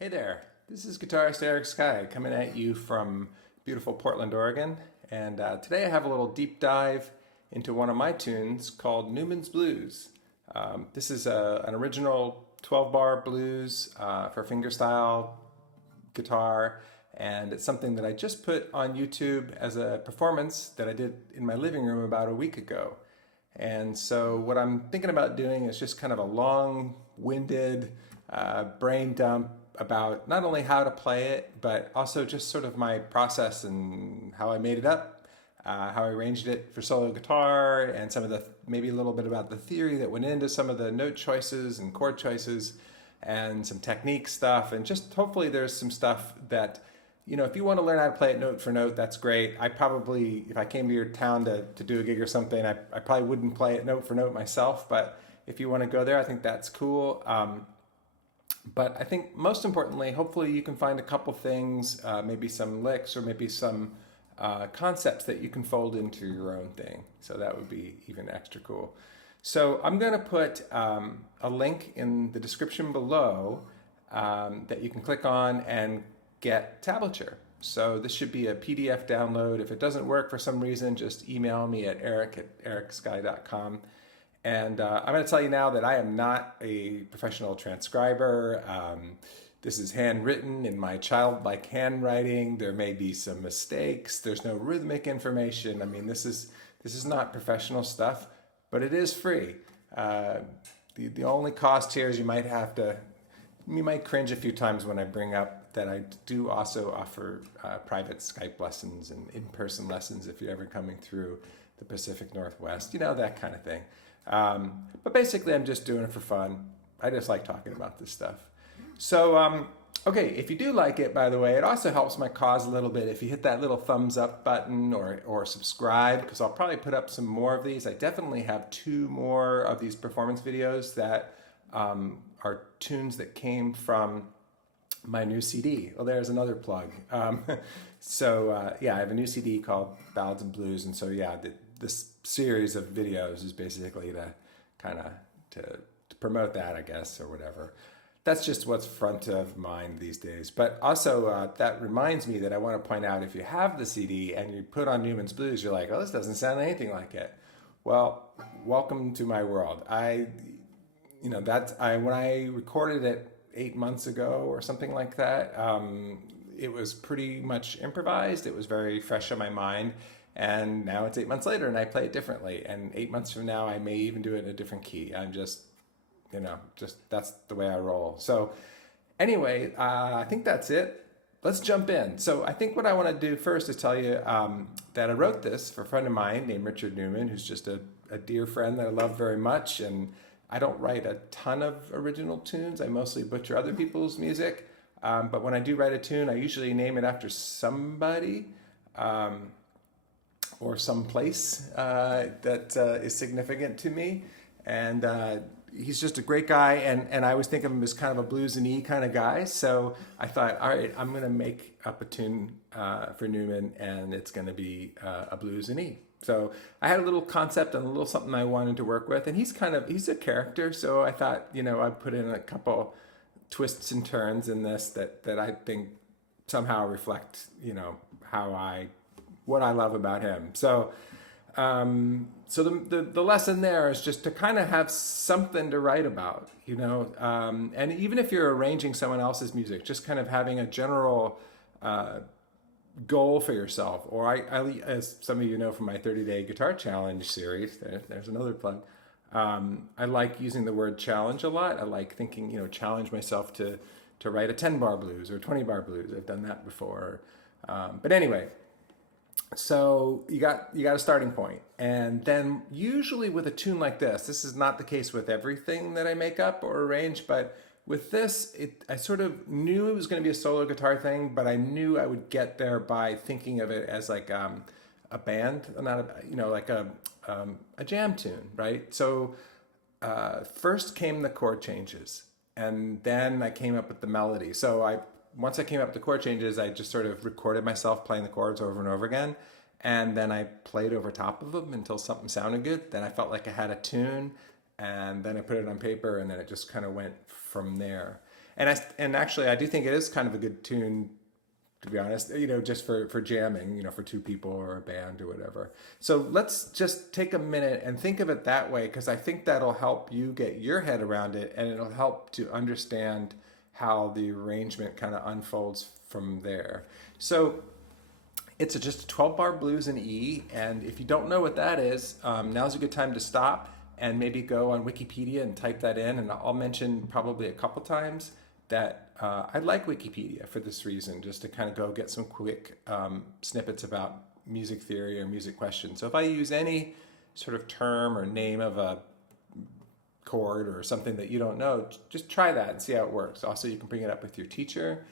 Hey there, this is guitarist Skye coming at you from beautiful Portland, Oregon. And today I have a little deep dive into one of my tunes called Newman's Blues. This is an original 12-bar blues for fingerstyle guitar, and it's something that I just put on YouTube as a performance that I did in my living room about a week ago. And so what I'm thinking about doing is just kind of a long-winded brain dump about not only how to play it, but also just sort of my process and how I made it up, how I arranged it for solo guitar, and some of the, maybe a little bit about the theory that went into some of the note choices and chord choices, and some technique stuff, and just hopefully there's some stuff that, you know, if you want to learn how to play it note for note, that's great. I probably, if I came to your town to do a gig or something, I probably wouldn't play it note for note myself, but if you want to go there, I think that's cool. But I think most importantly, hopefully you can find a couple things, maybe some licks or maybe some concepts that you can fold into your own thing. So that would be even extra cool. So I'm going to put a link in the description below that you can click on and get tablature. So this should be a PDF download. If it doesn't work for some reason, just email me at eric@ericskye.com. And I'm going to tell you now that I am not a professional transcriber. This is handwritten in my childlike handwriting. There may be some mistakes. There's no rhythmic information. I mean, this is not professional stuff, but it is free. The only cost here is you might cringe a few times when I bring up that I do also offer private Skype lessons and in-person lessons if you're ever coming through the Pacific Northwest, you know, that kind of thing. But basically I'm just doing it for fun. I just like talking about this stuff. So, okay, if you do like it, by the way, it also helps my cause a little bit if you hit that little thumbs up button or subscribe, because I'll probably put up some more of these. I definitely have 2 more of these performance videos that are tunes that came from my new CD. Well, there's another plug. Yeah, I have a new CD called Ballads and Blues, and so yeah, this series of videos is basically to kind of to promote that, I guess, or whatever. That's just what's front of mind these days. But also, that reminds me that I want to point out, if you have the CD and you put on Newman's Blues, you're like, oh, this doesn't sound anything like it. Well, welcome to my world. When I recorded it 8 months ago or something like that, it was pretty much improvised. It was very fresh on my mind. And now it's 8 months later and I play it differently. And 8 months from now, I may even do it in a different key. I'm just, that's the way I roll. So anyway, I think that's it. Let's jump in. So I think what I want to do first is tell you that I wrote this for a friend of mine named Richard Newman, who's just a dear friend that I love very much. And I don't write a ton of original tunes. I mostly butcher other people's music. But when I do write a tune, I usually name it after somebody. Or some place that is significant to me. And he's just a great guy, and I always think of him as kind of a blues and E kind of guy. So I thought, all right, I'm gonna make up a tune for Newman, and it's gonna be a blues and E. So I had a little concept and a little something I wanted to work with, and he's a character, so I thought, I'd put in a couple twists and turns in this that I think somehow reflect, what I love about him. So, the lesson there is just to kind of have something to write about, and even if you're arranging someone else's music, just kind of having a general goal for yourself. Or I, as some of you know from my 30-day guitar challenge series, there's another plug. I like using the word challenge a lot. I like thinking, challenge myself to write a 10-bar blues or 20-bar blues. I've done that before. But anyway. So you got a starting point, and then usually with a tune like this is not the case with everything that I make up or arrange, but with this, I sort of knew it was going to be a solo guitar thing, but I knew I would get there by thinking of it as like a band, like a jam tune, right? So first came the chord changes, and then I came up with the melody. So once I came up with the chord changes, I just sort of recorded myself playing the chords over and over again. And then I played over top of them until something sounded good. Then I felt like I had a tune, and then I put it on paper, and then it just kind of went from there. And actually, I do think it is kind of a good tune, to be honest, just for jamming, for two people or a band or whatever. So let's just take a minute and think of it that way, because I think that'll help you get your head around it, and it'll help to understand how the arrangement kind of unfolds from there. So it's just a 12-bar blues in E, and if you don't know what that is, now's a good time to stop and maybe go on Wikipedia and type that in, and I'll mention probably a couple times that I like Wikipedia for this reason, just to kind of go get some quick snippets about music theory or music questions. So if I use any sort of term or name of a chord or something that you don't know, just try that and see how it works. Also, you can bring it up with your teacher.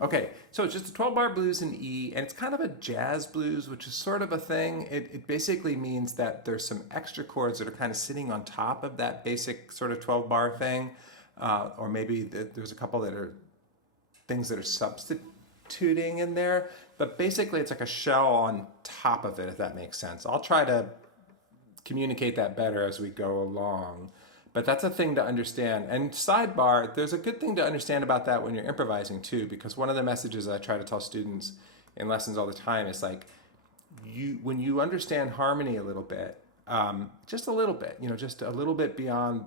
Okay, so it's just a 12-bar blues in E, and it's kind of a jazz blues, which is sort of a thing. It basically means that there's some extra chords that are kind of sitting on top of that basic sort of 12-bar thing. Or maybe there's a couple that are things that are substituting in there, but basically it's like a shell on top of it, if that makes sense. I'll try to communicate that better as we go along, but that's a thing to understand. And sidebar, there's a good thing to understand about that when you're improvising too, because one of the messages I try to tell students in lessons all the time is like, when you understand harmony a little bit, just a little bit, just a little bit beyond,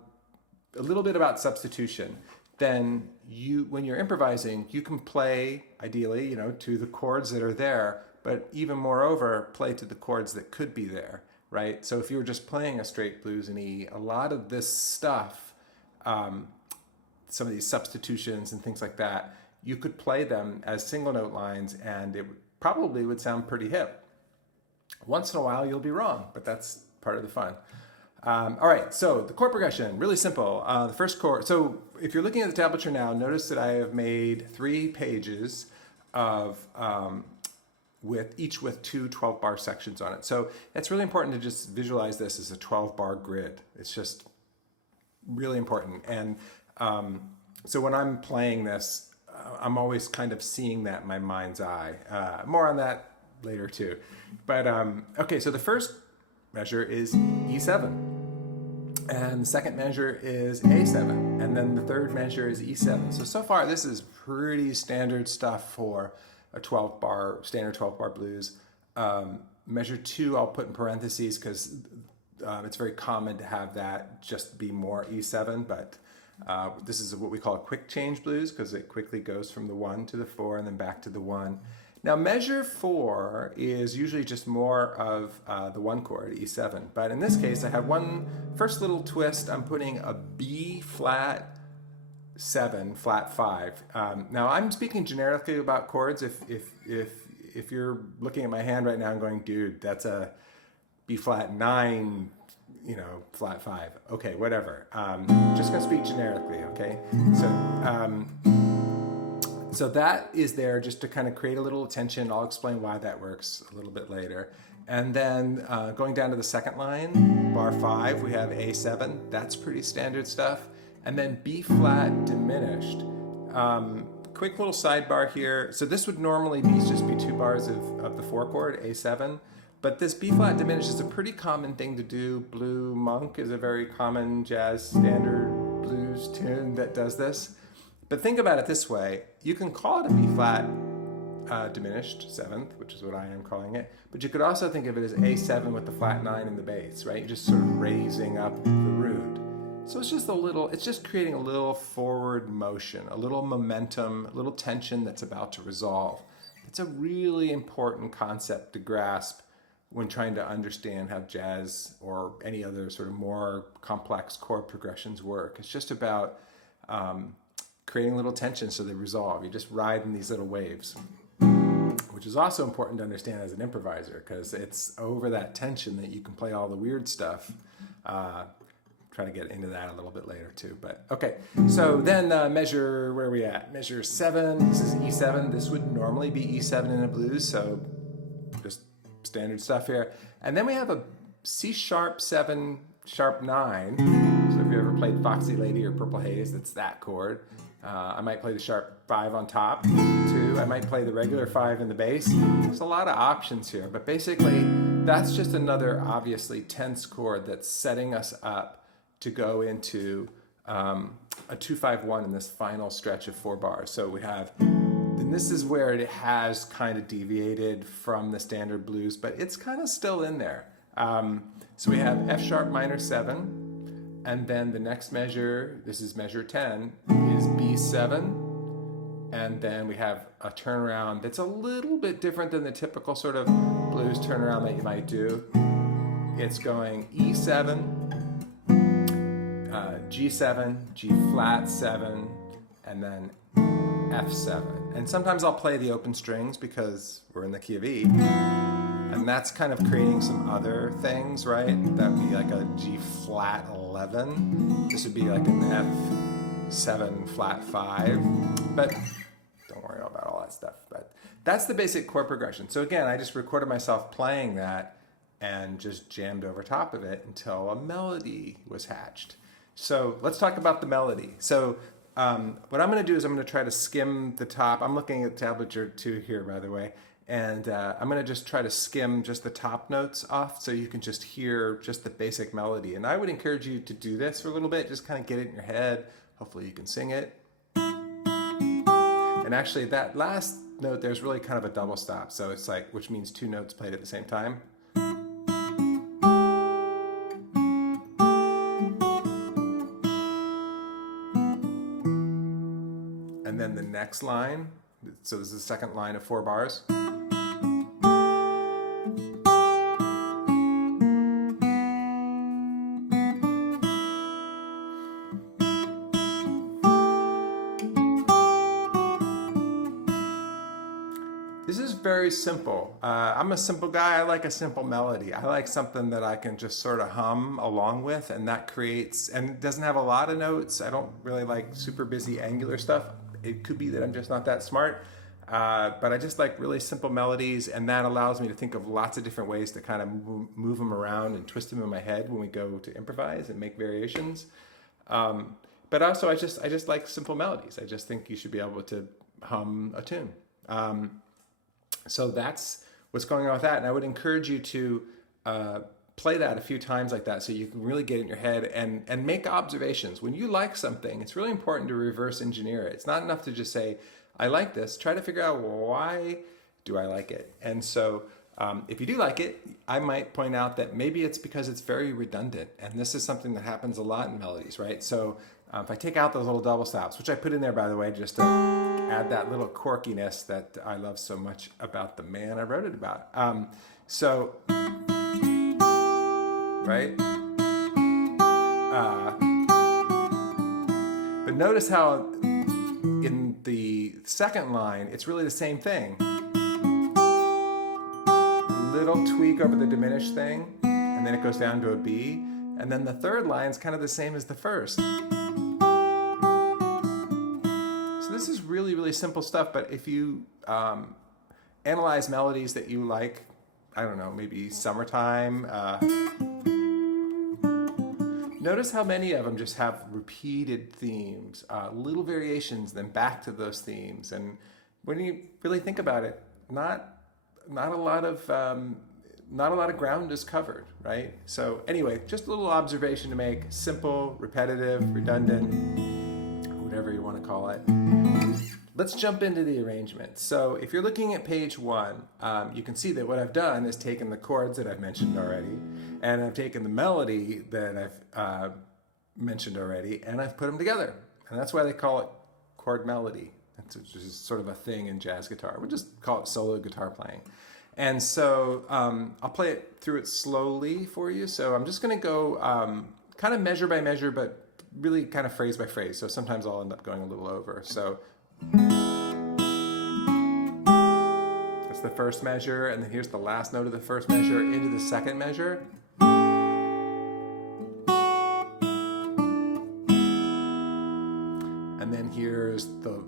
a little bit about substitution, then when you're improvising, you can play, ideally, to the chords that are there, but even moreover, play to the chords that could be there, right? So if you were just playing a straight blues in E, a lot of this stuff, some of these substitutions and things like that, you could play them as single note lines, and it probably would sound pretty hip. Once in a while, you'll be wrong, but that's part of the fun. All right, so the chord progression, really simple. The first chord, so if you're looking at the tablature now, notice that I have made 3 pages of, each with 2 12-bar sections on it. So it's really important to just visualize this as a 12-bar grid. It's just really important. And so when I'm playing this, I'm always kind of seeing that in my mind's eye. More on that later too. But okay, so the first measure is E7. And the second measure is A7, and then the third measure is E7. So far this is pretty standard stuff for a 12-bar, standard 12-bar blues. Measure 2 I'll put in parentheses because it's very common to have that just be more E7, but this is what we call a quick change blues because it quickly goes from the 1 to the 4 and then back to the 1. Now measure 4 is usually just more of the 1 chord, E7, but in this case I have one first little twist. I'm putting a B flat 7, flat 5. Now I'm speaking generically about chords. If you're looking at my hand right now and going, dude, that's a B flat 9, flat 5. Okay, whatever. Just gonna speak generically, okay? So that is there just to kind of create a little tension. I'll explain why that works a little bit later. And then going down to the second line, bar 5, we have A7. That's pretty standard stuff. And then B flat diminished. Quick little sidebar here. So this would normally just be 2 bars of the 4 chord, A7. But this B flat diminished is a pretty common thing to do. Blue Monk is a very common jazz standard blues tune that does this. But think about it this way, you can call it a B flat diminished 7th, which is what I am calling it, but you could also think of it as A7 with the flat 9 in the bass, right? You're just sort of raising up the root. So it's just creating a little forward motion, a little momentum, a little tension that's about to resolve. It's a really important concept to grasp when trying to understand how jazz or any other sort of more complex chord progressions work. It's just about creating a little tension so they resolve. You're just riding these little waves, which is also important to understand as an improviser because it's over that tension that you can play all the weird stuff. Try to get into that a little bit later too, but okay. So then measure, where are we at? Measure 7, this is E7. This would normally be E7 in a blues, so just standard stuff here. And then we have a C sharp 7, sharp 9. So if you ever played Foxy Lady or Purple Haze, that's that chord. I might play the sharp 5 on top too. I might play the regular 5 in the bass. There's a lot of options here, but basically that's just another obviously tense chord that's setting us up to go into a 2-5-1 in this final stretch of 4 bars. So we have, and this is where it has kind of deviated from the standard blues, but it's kind of still in there. So we have F sharp minor 7, and then the next measure, this is measure 10, is B7. And then we have a turnaround that's a little bit different than the typical sort of blues turnaround that you might do. It's going E7, G7, G flat 7, and then F7. And sometimes I'll play the open strings because we're in the key of E. And that's kind of creating some other things, right? That would be like a G flat 11. This would be like an F7 flat 5. But don't worry about all that stuff. But that's the basic chord progression. So again, I just recorded myself playing that and just jammed over top of it until a melody was hatched. So let's talk about the melody. So what I'm going to do is I'm going to try to skim the top. I'm looking at tablature 2 here, by the way. And I'm going to just try to skim just the top notes off so you can just hear just the basic melody. And I would encourage you to do this for a little bit. Just kind of get it in your head. Hopefully you can sing it. And actually that last note there's really kind of a double stop. So it's like, which means 2 notes played at the same time. And then the next line, so this is the second line of 4 bars. This is very simple. I'm a simple guy. I like a simple melody. I like something that I can just sort of hum along with, and that creates, and it doesn't have a lot of notes. I don't really like super busy angular stuff. It could be that I'm just not that smart, but I just like really simple melodies, and that allows me to think of lots of different ways to kind of move them around and twist them in my head when we go to improvise and make variations. But also, I just like simple melodies. I just think you should be able to hum a tune. So that's what's going on with that. And I would encourage you to play that a few times like that so you can really get it in your head and make observations. When you like something, it's really important to reverse engineer it. It's not enough to just say, I like this. Try to figure out, why do I like it? And so if you do like it, I might point out that maybe it's because it's very redundant. And this is something that happens a lot in melodies, right? So if I take out those little double stops, which I put in there, by the way, just to add that little quirkiness that I love so much about the man I wrote it about. Right? But notice how in the second line, it's really the same thing. Little tweak over the diminished thing, and then it goes down to a B. And then the third line is kind of the same as the first. This is really, really simple stuff, but if you analyze melodies that you like, I don't know, maybe Summertime, notice how many of them just have repeated themes, little variations, then back to those themes. And when you really think about it, not a lot of ground is covered, right? So anyway, just a little observation to make: simple, repetitive, redundant, whatever you want to call it. Let's jump into the arrangement. So if you're looking at page 1, you can see that what I've done is taken the chords that I've mentioned already, and I've taken the melody that I've mentioned already, and I've put them together. And that's why they call it chord melody. It's just sort of a thing in jazz guitar. We'll just call it solo guitar playing. And so I'll play it through it slowly for you. So I'm just going to go kind of measure by measure, but really kind of phrase by phrase. So sometimes I'll end up going a little over. So that's the first measure, and then here's the last note of the first measure into the second measure. And then here's the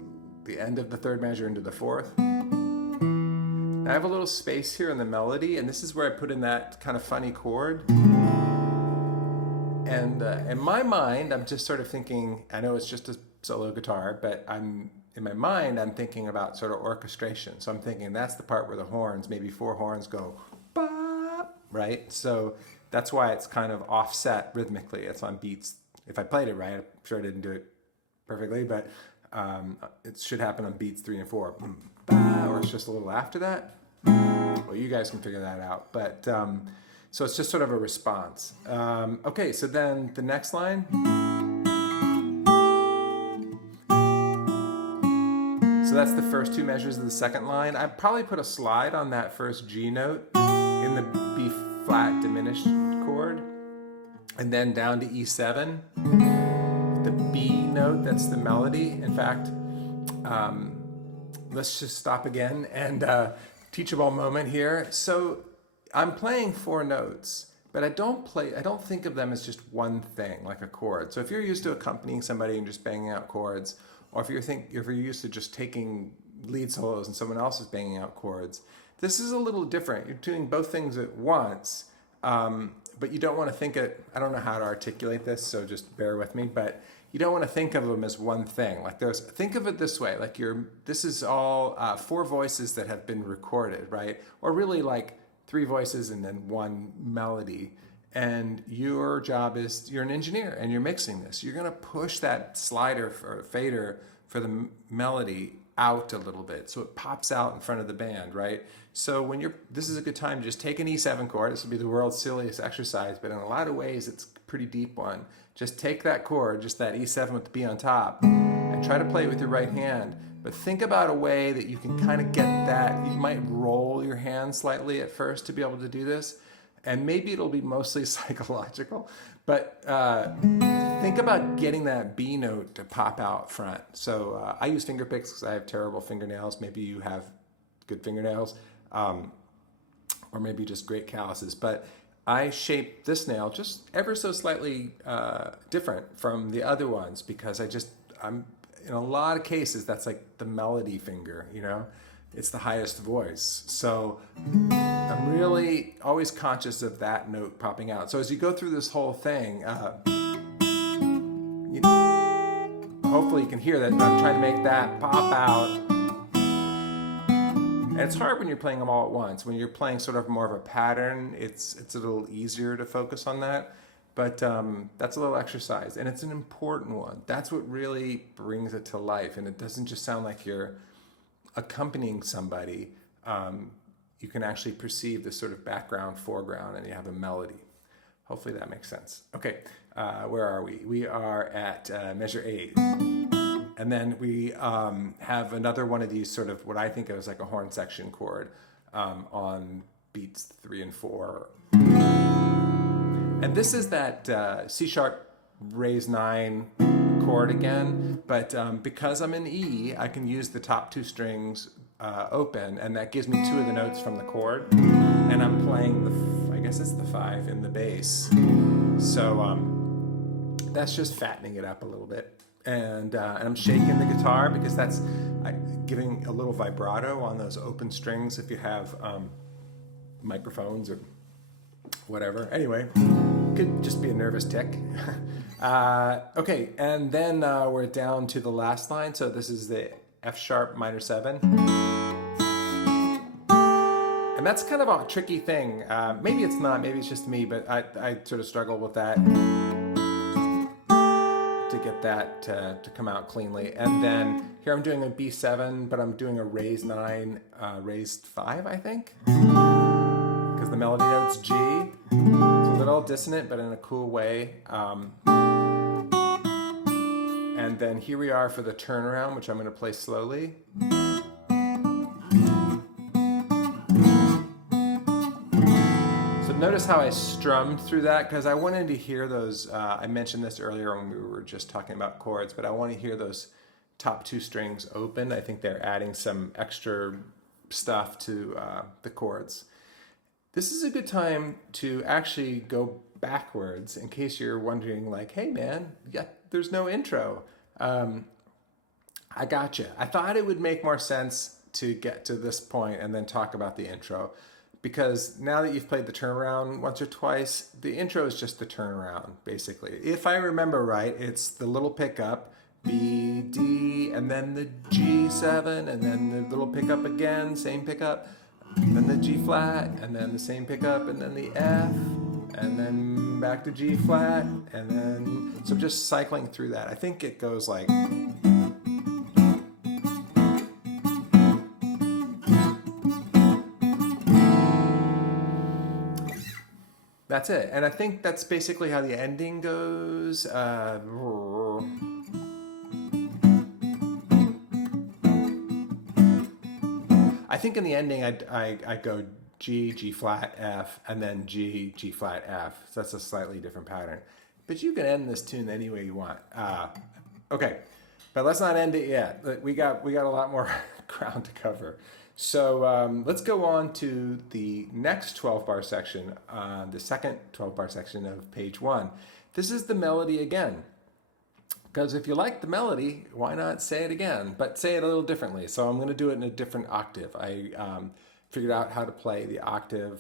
end of the third measure into the fourth. I have a little space here in the melody, and this is where I put in that kind of funny chord. And in my mind, I'm just sort of thinking, I know it's just a solo guitar, but in my mind, I'm thinking about sort of orchestration. So I'm thinking that's the part where the horns, maybe 4 horns go, bop, right? So that's why it's kind of offset rhythmically. It's on beats. If I played it right, I'm sure I didn't do it perfectly, but it should happen on beats 3 and 4. Or it's just a little after that. Well, you guys can figure that out. But so it's just sort of a response. Okay, so then the next line. So that's the first two measures of the second line. I'd probably put a slide on that first G note in the B flat diminished chord, and then down to E7. The B note, that's the melody. In fact, let's just stop again and teachable moment here. So I'm playing 4 notes, but I don't think of them as just one thing, like a chord. So if you're used to accompanying somebody and just banging out chords, or if you're used to just taking lead solos and someone else is banging out chords, this is a little different. You're doing both things at once, but you don't want to think it. I don't know how to articulate this, so just bear with me. But you don't want to think of them as one thing. Like think of it this way: like this is all 4 voices that have been recorded, right? Or really like 3 voices and then 1 melody. And your job is, you're an engineer and you're mixing this. You're going to push that slider or fader for the melody out a little bit so it pops out in front of the band, right? So this is a good time to just take an E7 chord. This would be the world's silliest exercise, but in a lot of ways it's a pretty deep one. Just take that chord, just that E7 with the B on top, and try to play it with your right hand. But think about a way that you can kind of get that. You might roll your hand slightly at first to be able to do this. And maybe it'll be mostly psychological, but think about getting that B note to pop out front. So I use finger picks because I have terrible fingernails. Maybe you have good fingernails, or maybe just great calluses. But I shape this nail just ever so slightly different from the other ones because I'm in a lot of cases that's like the melody finger, you know? It's the highest voice. So I'm really always conscious of that note popping out. So as you go through this whole thing, hopefully you can hear that I'm trying to make that pop out. And it's hard when you're playing them all at once. When you're playing sort of more of a pattern, it's a little easier to focus on that. But that's a little exercise, and it's an important one. That's what really brings it to life, and it doesn't just sound like you're accompanying somebody. You can actually perceive this sort of background, foreground, and you have a melody. Hopefully that makes sense. Okay, where are we? We are at measure 8. And then we have another one of these sort of what I think of as like a horn section chord on beats 3 and 4. And this is that C sharp raise 9 chord again, but because I'm in E, I can use the top 2 strings open, and that gives me 2 of the notes from the chord, and I'm playing I guess it's the 5 in the bass. So that's just fattening it up a little bit, and I'm shaking the guitar because that's giving a little vibrato on those open strings if you have microphones or whatever. Anyway, could just be a nervous tick. Okay, and then we're down to the last line. So this is the F sharp minor 7. And that's kind of a tricky thing. Maybe it's not, maybe it's just me, but I sort of struggle with that to get that to come out cleanly. And then here I'm doing a B7, but I'm doing a raised 9, raised 5, I think. Because the melody note's G. It's a little dissonant, but in a cool way. And then here we are for the turnaround, which I'm going to play slowly. So notice how I strummed through that, because I wanted to hear those, I mentioned this earlier when we were just talking about chords, but I want to hear those top 2 strings open. I think they're adding some extra stuff to the chords. This is a good time to actually go backwards in case you're wondering, like, hey man, yeah, there's no intro. I gotcha. I thought it would make more sense to get to this point and then talk about the intro, because now that you've played the turnaround once or twice, the intro is just the turnaround, basically. If I remember right, it's the little pickup, B, D, and then the G7, and then the little pickup again, same pickup, then the G flat, and then the same pickup, and then the F, and then back to G flat, and then, so just cycling through that. I think it goes like, that's it. And I think that's basically how the ending goes. I think in the ending I go G, G flat, F, and then G, G flat, F. So that's a slightly different pattern. But you can end this tune any way you want. Okay, but let's not end it yet. We got a lot more ground to cover. So let's go on to the next 12-bar section, the second 12-bar section of page 1. This is the melody again. Because if you like the melody, why not say it again? But say it a little differently. So I'm going to do it in a different octave. I figured out how to play the octave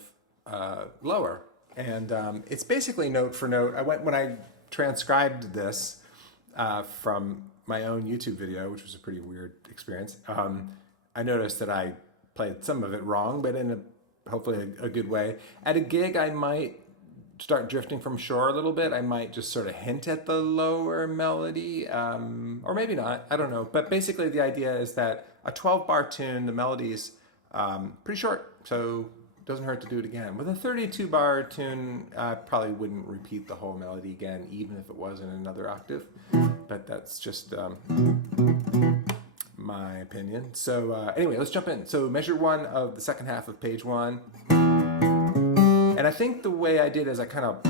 lower. And it's basically note for note. When I transcribed this from my own YouTube video, which was a pretty weird experience, I noticed that I played some of it wrong, but in hopefully a good way. At a gig, I might start drifting from shore a little bit. I might just sort of hint at the lower melody, or maybe not, I don't know. But basically the idea is that a 12-bar tune, the melody's pretty short, so it doesn't hurt to do it again. With a 32-bar tune, I probably wouldn't repeat the whole melody again, even if it was in another octave. But that's just my opinion. So anyway, let's jump in. So measure 1 of the second half of page 1. And I think the way I did is I kind of,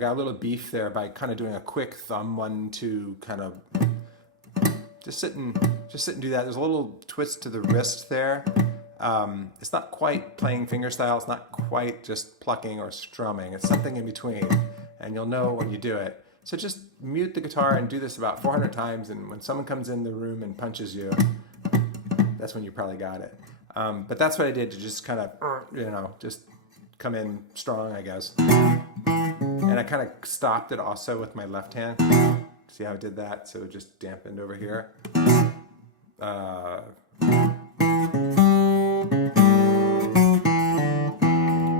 got a little beef there by kind of doing a quick thumb 1, 2, kind of just sit and do that. There's a little twist to the wrist there. It's not quite playing fingerstyle. It's not quite just plucking or strumming. It's something in between, and you'll know when you do it. So just mute the guitar and do this about 400 times, and when someone comes in the room and punches you, that's when you probably got it. But that's what I did to just kind of, just come in strong, I guess. And I kind of stopped it also with my left hand. See how I did that? So it just dampened over here.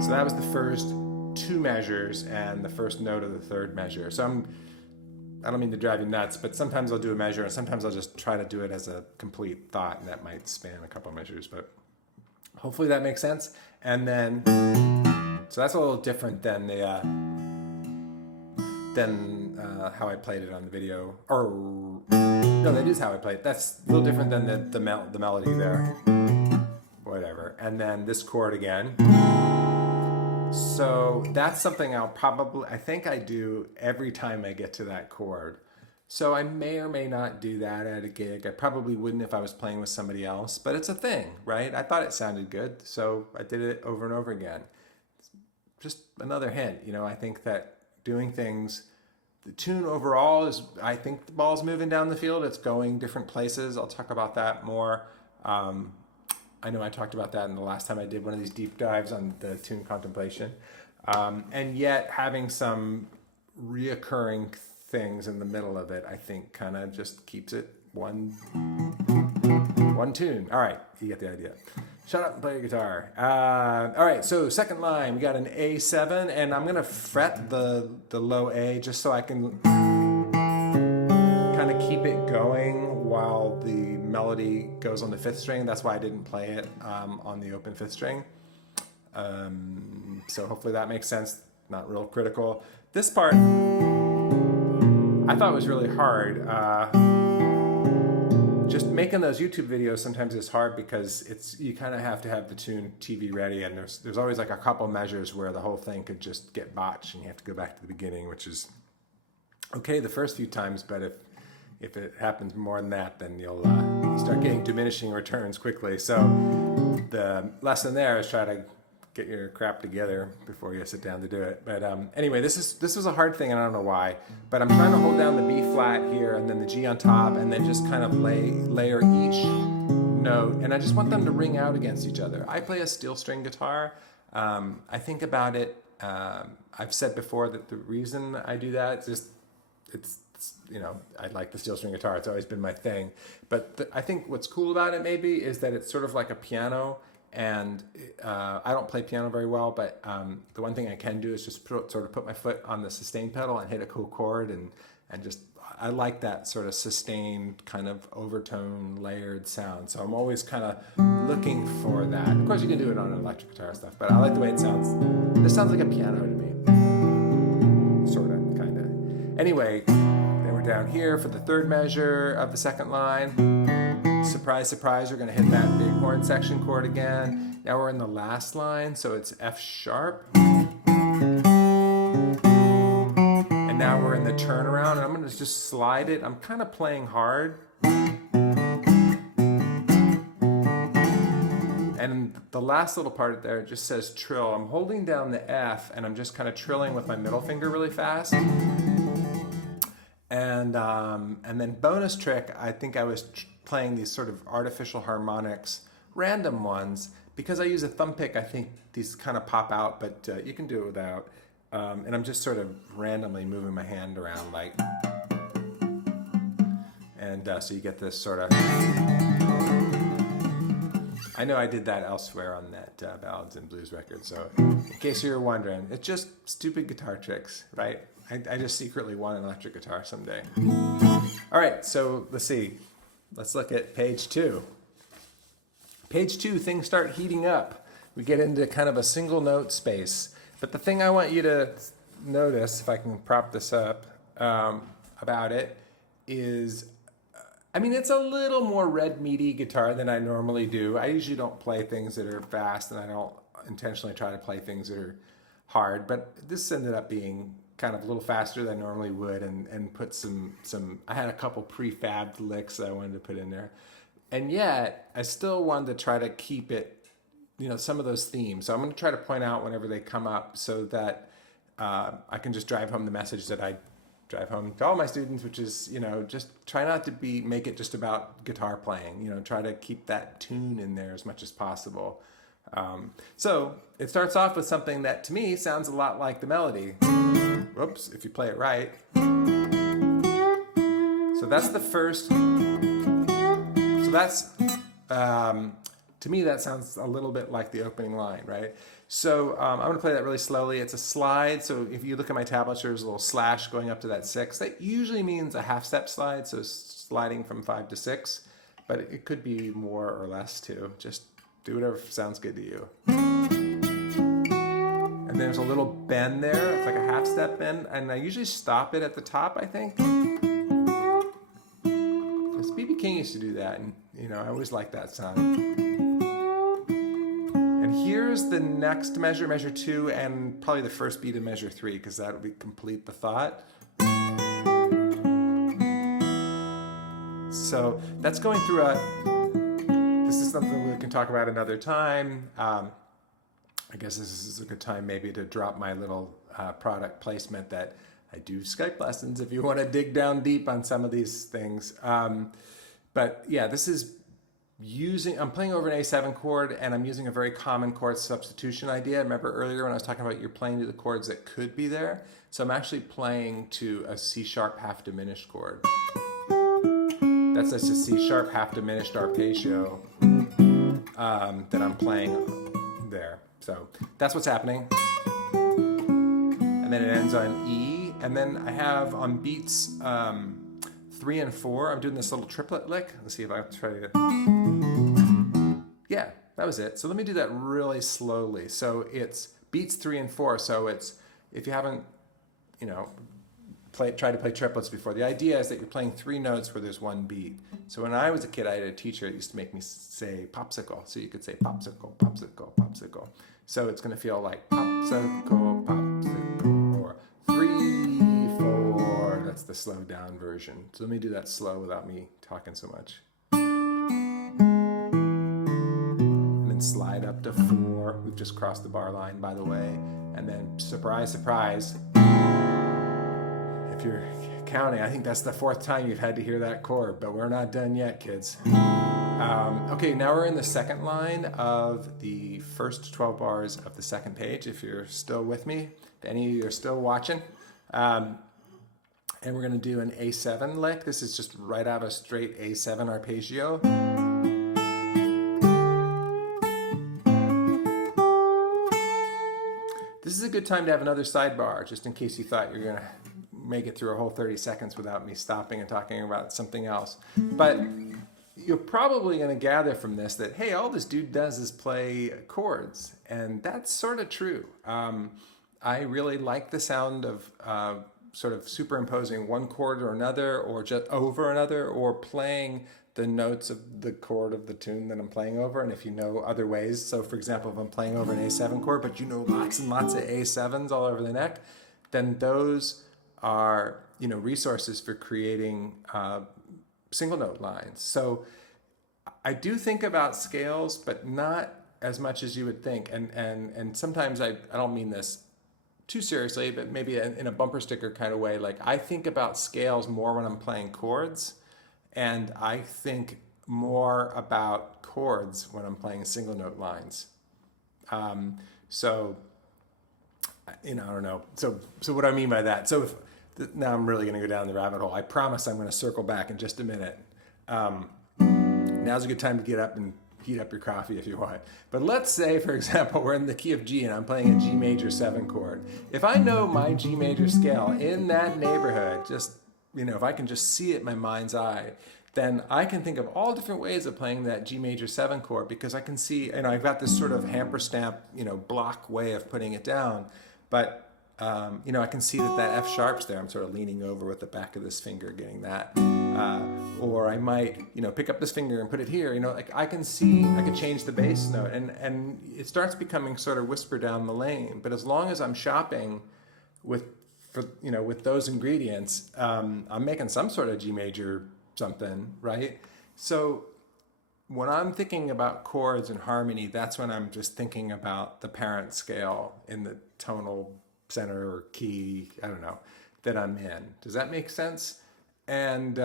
So that was the first 2 measures and the first note of the third measure. So I don't mean to drive you nuts, but sometimes I'll do a measure and sometimes I'll just try to do it as a complete thought, and that might span a couple measures, but hopefully that makes sense. And then, so that's a little different than how I played it on the video. Or no, that is how I played it. That's a little different than the melody there. Whatever. And then this chord again. So that's something I think I do every time I get to that chord. So I may or may not do that at a gig. I probably wouldn't if I was playing with somebody else, but it's a thing, right? I thought it sounded good, so I did it over and over again. Just another hint, I think that doing things, the tune overall is, I think the ball's moving down the field. It's going different places. I'll talk about that more. I know I talked about that in the last time I did one of these deep dives on the tune contemplation. And yet having some reoccurring things in the middle of it, I think kind of just keeps it one tune. All right, you get the idea. Shut up and play your guitar. All right, so second line, we got an A7, and I'm gonna fret the low A just so I can kind of keep it going while the melody goes on the 5th string. That's why I didn't play it on the open 5th string. So hopefully that makes sense. Not real critical. This part I thought was really hard. Just making those YouTube videos sometimes is hard because you kind of have to have the tune TV ready, and there's always like a couple measures where the whole thing could just get botched and you have to go back to the beginning, which is okay the first few times, but if it happens more than that, then you'll start getting diminishing returns quickly. So the lesson there is try to get your crap together before you sit down to do it. But anyway, this was a hard thing, and I don't know why, but I'm trying to hold down the B flat here and then the G on top, and then just kind of layer each note, and I just want them to ring out against each other. I play a steel string guitar. I think about it. I've said before that the reason I do that is it's I like the steel string guitar. It's always been my thing. But I think what's cool about it maybe is that it's sort of like a piano. And I don't play piano very well, but the one thing I can do is just sort of put my foot on the sustain pedal and hit a cool chord, and just, I like that sort of sustained kind of overtone layered sound. So I'm always kind of looking for that. Of course you can do it on electric guitar stuff, but I like the way it sounds. This sounds like a piano to me. Sort of, kind of. Anyway, then we're down here for the third measure of the second line. Surprise, surprise, we're going to hit that big horn section chord again. Now we're in the last line, so it's F sharp. And now we're in the turnaround, and I'm going to just slide it. I'm kind of playing hard. And the last little part there just says trill. I'm holding down the F, and I'm just kind of trilling with my middle finger really fast. And then bonus trick, I think I was playing these sort of artificial harmonics, random ones. Because I use a thumb pick, I think these kind of pop out, but you can do it without. And I'm just sort of randomly moving my hand around, like, and so you get this sort of, I know I did that elsewhere on that Ballads and Blues record, so in case you're wondering, it's just stupid guitar tricks, right? I just secretly want an electric guitar someday. All right, so let's see. Let's look at page 2. Page 2, things start heating up. We get into kind of a single note space. But the thing I want you to notice, if I can prop this up, about it is, I mean, it's a little more red meaty guitar than I normally do. I usually don't play things that are fast, and I don't intentionally try to play things that are hard. But this ended up being kind of a little faster than I normally would, and put some, I had a couple prefabbed licks that I wanted to put in there. And yet, I still wanted to try to keep it, you know, some of those themes. So I'm going to try to point out whenever they come up so that I can just drive home the message that I drive home to all my students, which is, you know, just try not to make it just about guitar playing. You know, try to keep that tune in there as much as possible. So it starts off with something that to me sounds a lot like the melody. Whoops, if you play it right. So that's the first. So that's, to me, that sounds a little bit like the opening line, right? So I'm going to play that really slowly. It's a slide. So if you look at my tablature, there's a little slash going up to that 6. That usually means a half-step slide, so sliding from 5 to 6. But it could be more or less, too. Just do whatever sounds good to you. And there's a little bend there. It's like a half-step bend. And I usually stop it at the top, I think. B.B. King used to do that, and you know, I always liked that sound. And here's the next measure, measure 2, and probably the first beat of measure 3, because that would complete the thought. So that's going through this is something we can talk about another time. I guess this is a good time maybe to drop my little product placement that I do Skype lessons if you want to dig down deep on some of these things. But yeah, this is I'm playing over an A7 chord, and I'm using a very common chord substitution idea. Remember earlier when I was talking about you're playing to the chords that could be there? So I'm actually playing to a C sharp half diminished chord. That's just a C sharp half diminished arpeggio that I'm playing there. So that's what's happening. And then it ends on E. And then I have on beats 3 and 4, I'm doing this little triplet lick. Let's see if I try to. Yeah, that was it. So let me do that really slowly. So it's beats 3 and 4. So it's, if you haven't, you know, tried to play triplets before, the idea is that you're playing 3 notes where there's 1 beat. So when I was a kid, I had a teacher that used to make me say popsicle. So you could say popsicle, popsicle, popsicle. So it's going to feel like popsicle, popsicle, or 3, 4. That's the slowed down version. So let me do that slow without me talking so much. And then slide up to 4. We've just crossed the bar line, by the way. And then surprise, surprise. If you're counting, I think that's the 4th time you've had to hear that chord, but we're not done yet, kids. Okay, now we're in the second line of the first 12 bars of the second page, if you're still with me, if any of you are still watching. And we're going to do an A7 lick. This is just right out of straight A7 arpeggio. This is a good time to have another sidebar, just in case you thought you were gonna make it through a whole 30 seconds without me stopping and talking about something else. But you're probably going to gather from this that, hey, all this dude does is play chords. And that's sort of true. I really like the sound of sort of superimposing one chord or another, or just over another, or playing the notes of the chord of the tune that I'm playing over. And if you know other ways, so for example, if I'm playing over an A7 chord, but you know lots and lots of A7s all over the neck, then those are, you know, resources for creating single note lines. So I do think about scales, but not as much as you would think. And sometimes I don't mean this too seriously, but maybe in a bumper sticker kind of way. Like, I think about scales more when I'm playing chords, and I think more about chords when I'm playing single note lines. So, you know, I don't know. So what do I mean by that? So now I'm really going to go down the rabbit hole. I promise I'm going to circle back in just a minute. Now's a good time to get up and heat up your coffee if you want. But let's say, for example, we're in the key of G and I'm playing a G major 7 chord. If I know my G major scale in that neighborhood, just, you know, if I can just see it in my mind's eye, then I can think of all different ways of playing that G major 7 chord, because I can see, you know, I've got this sort of hamper stamp, you know, block way of putting it down. But you know, I can see that F sharp's there. I'm sort of leaning over with the back of this finger, getting that. Or I might, you know, pick up this finger and put it here. You know, like I can see, I can change the bass note, and it starts becoming sort of whisper down the lane. But as long as I'm shopping with those ingredients, I'm making some sort of G major something, right? So when I'm thinking about chords and harmony, that's when I'm just thinking about the parent scale in the tonal center or key, I don't know, that I'm in. Does that make sense? And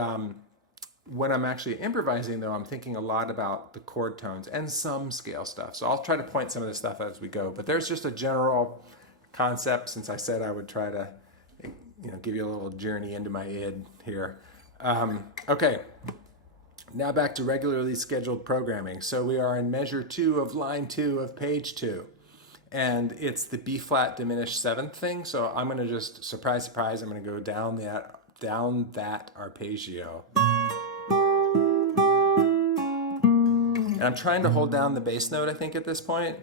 when I'm actually improvising, though, I'm thinking a lot about the chord tones and some scale stuff. So I'll try to point some of this stuff as we go. But there's just a general concept, since I said I would try to, you know, give you a little journey into my id here. Okay, now back to regularly scheduled programming. So we are in measure 2 of line 2 of page 2. And it's the B flat diminished 7th thing. So I'm going to just, surprise, surprise, I'm going to go down that arpeggio. And I'm trying to hold down the bass note, I think, at this point.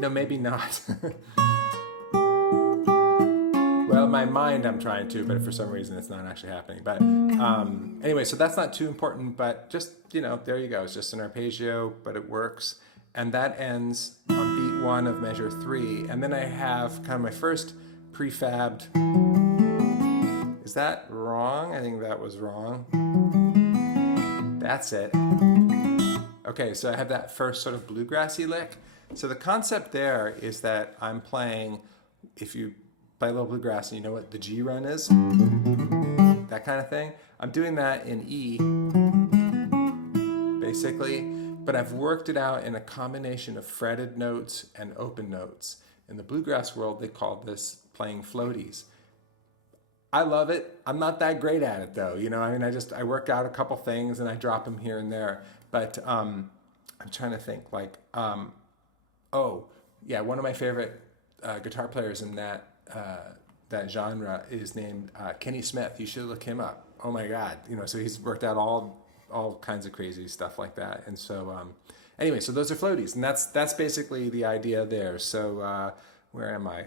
No, maybe not. Well, in my mind I'm trying to, but for some reason it's not actually happening. But anyway, so that's not too important, but just, you know, there you go. It's just an arpeggio, but it works. And that ends on beat 1 of measure 3. And then I have kind of my first prefabbed. Is that wrong? I think that was wrong. That's it. Okay, so I have that first sort of bluegrassy lick. So the concept there is that I'm playing, if you play a little bluegrass and you know what the G run is, that kind of thing. I'm doing that in E, basically, but I've worked it out in a combination of fretted notes and open notes. In the bluegrass world, they call this playing floaties. I love it. I'm not that great at it, though. You know, I mean, I work out a couple things and I drop them here and there. But I'm trying to think, like, oh, yeah, one of my favorite guitar players in that genre is named Kenny Smith. You should look him up. Oh my God, you know. So he's worked out all kinds of crazy stuff like that. And so anyway, so those are floaties, and that's basically the idea there. So where am I?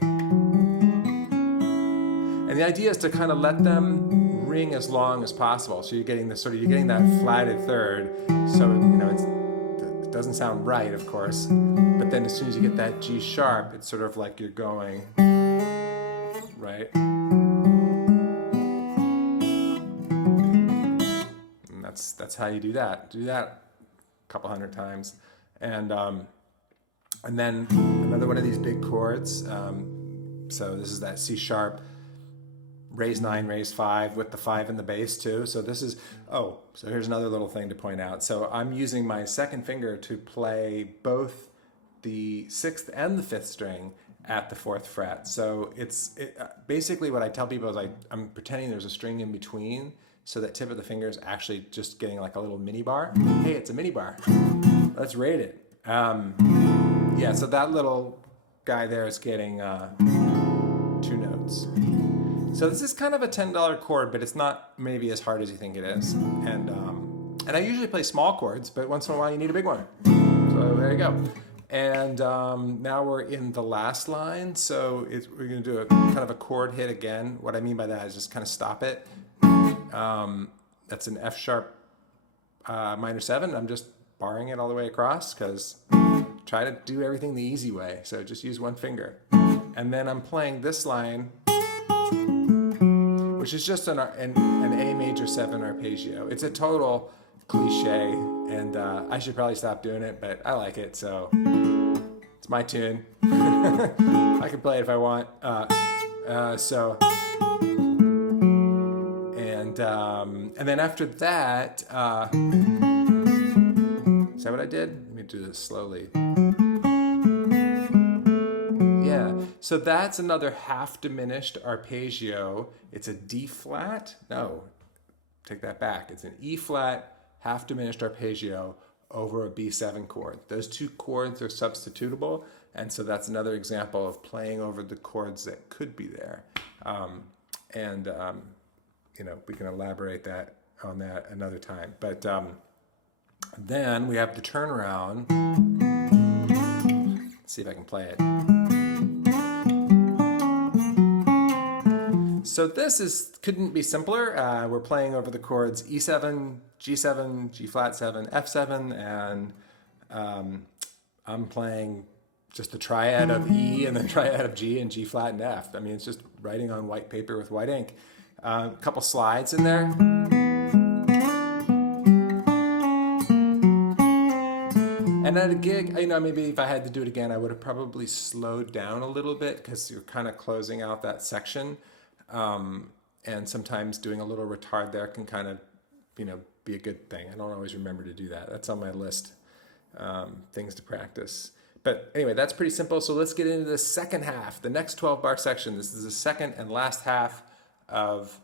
And the idea is to kind of let them ring as long as possible. So you're getting that flatted third. So, you know, it doesn't sound right, of course, but then as soon as you get that G sharp, it's sort of like you're going right. And that's how you do that. Do that a couple hundred times, and then another one of these big chords. So this is that C sharp, raise 9, raise 5 with the 5 in the bass too. So this is, so here's another little thing to point out. So I'm using my second finger to play both the 6th and the 5th string at the 4th fret. So basically what I tell people is I'm pretending there's a string in between, so that tip of the finger is actually just getting like a little mini bar. Hey, it's a mini bar. Let's rate it. Yeah, so that little guy there is getting 2 notes. So this is kind of a $10 chord, but it's not maybe as hard as you think it is. And I usually play small chords, but once in a while you need a big one. So there you go. And now we're in the last line, so we're going to do a kind of a chord hit again. What I mean by that is just kind of stop it. That's an F sharp minor 7. I'm just barring it all the way across because try to do everything the easy way. So just use one finger. And then I'm playing this line, which is just an A major 7 arpeggio. It's a total cliche, and I should probably stop doing it, but I like it, so it's my tune. I can play it if I want. And then after that, is that what I did? Let me do this slowly. Yeah, so that's another half diminished arpeggio. It's a D flat. No, take that back. It's an E flat half diminished arpeggio over a B7 chord. Those 2 chords are substitutable, and so that's another example of playing over the chords that could be there. We can elaborate on that another time. But then we have the turnaround. Let's see if I can play it. So this couldn't be simpler. We're playing over the chords E7, G7, G flat 7, F7, and I'm playing just the triad of E and the triad of G and G flat and F. I mean, it's just writing on white paper with white ink. A couple slides in there. And at a gig, maybe if I had to do it again, I would have probably slowed down a little bit because you're kind of closing out that section. And sometimes doing a little retard there can kind of, be a good thing. I don't always remember to do that. That's on my list, things to practice. But anyway, that's pretty simple. So let's get into the second half, the next 12-bar section. This is the second and last half of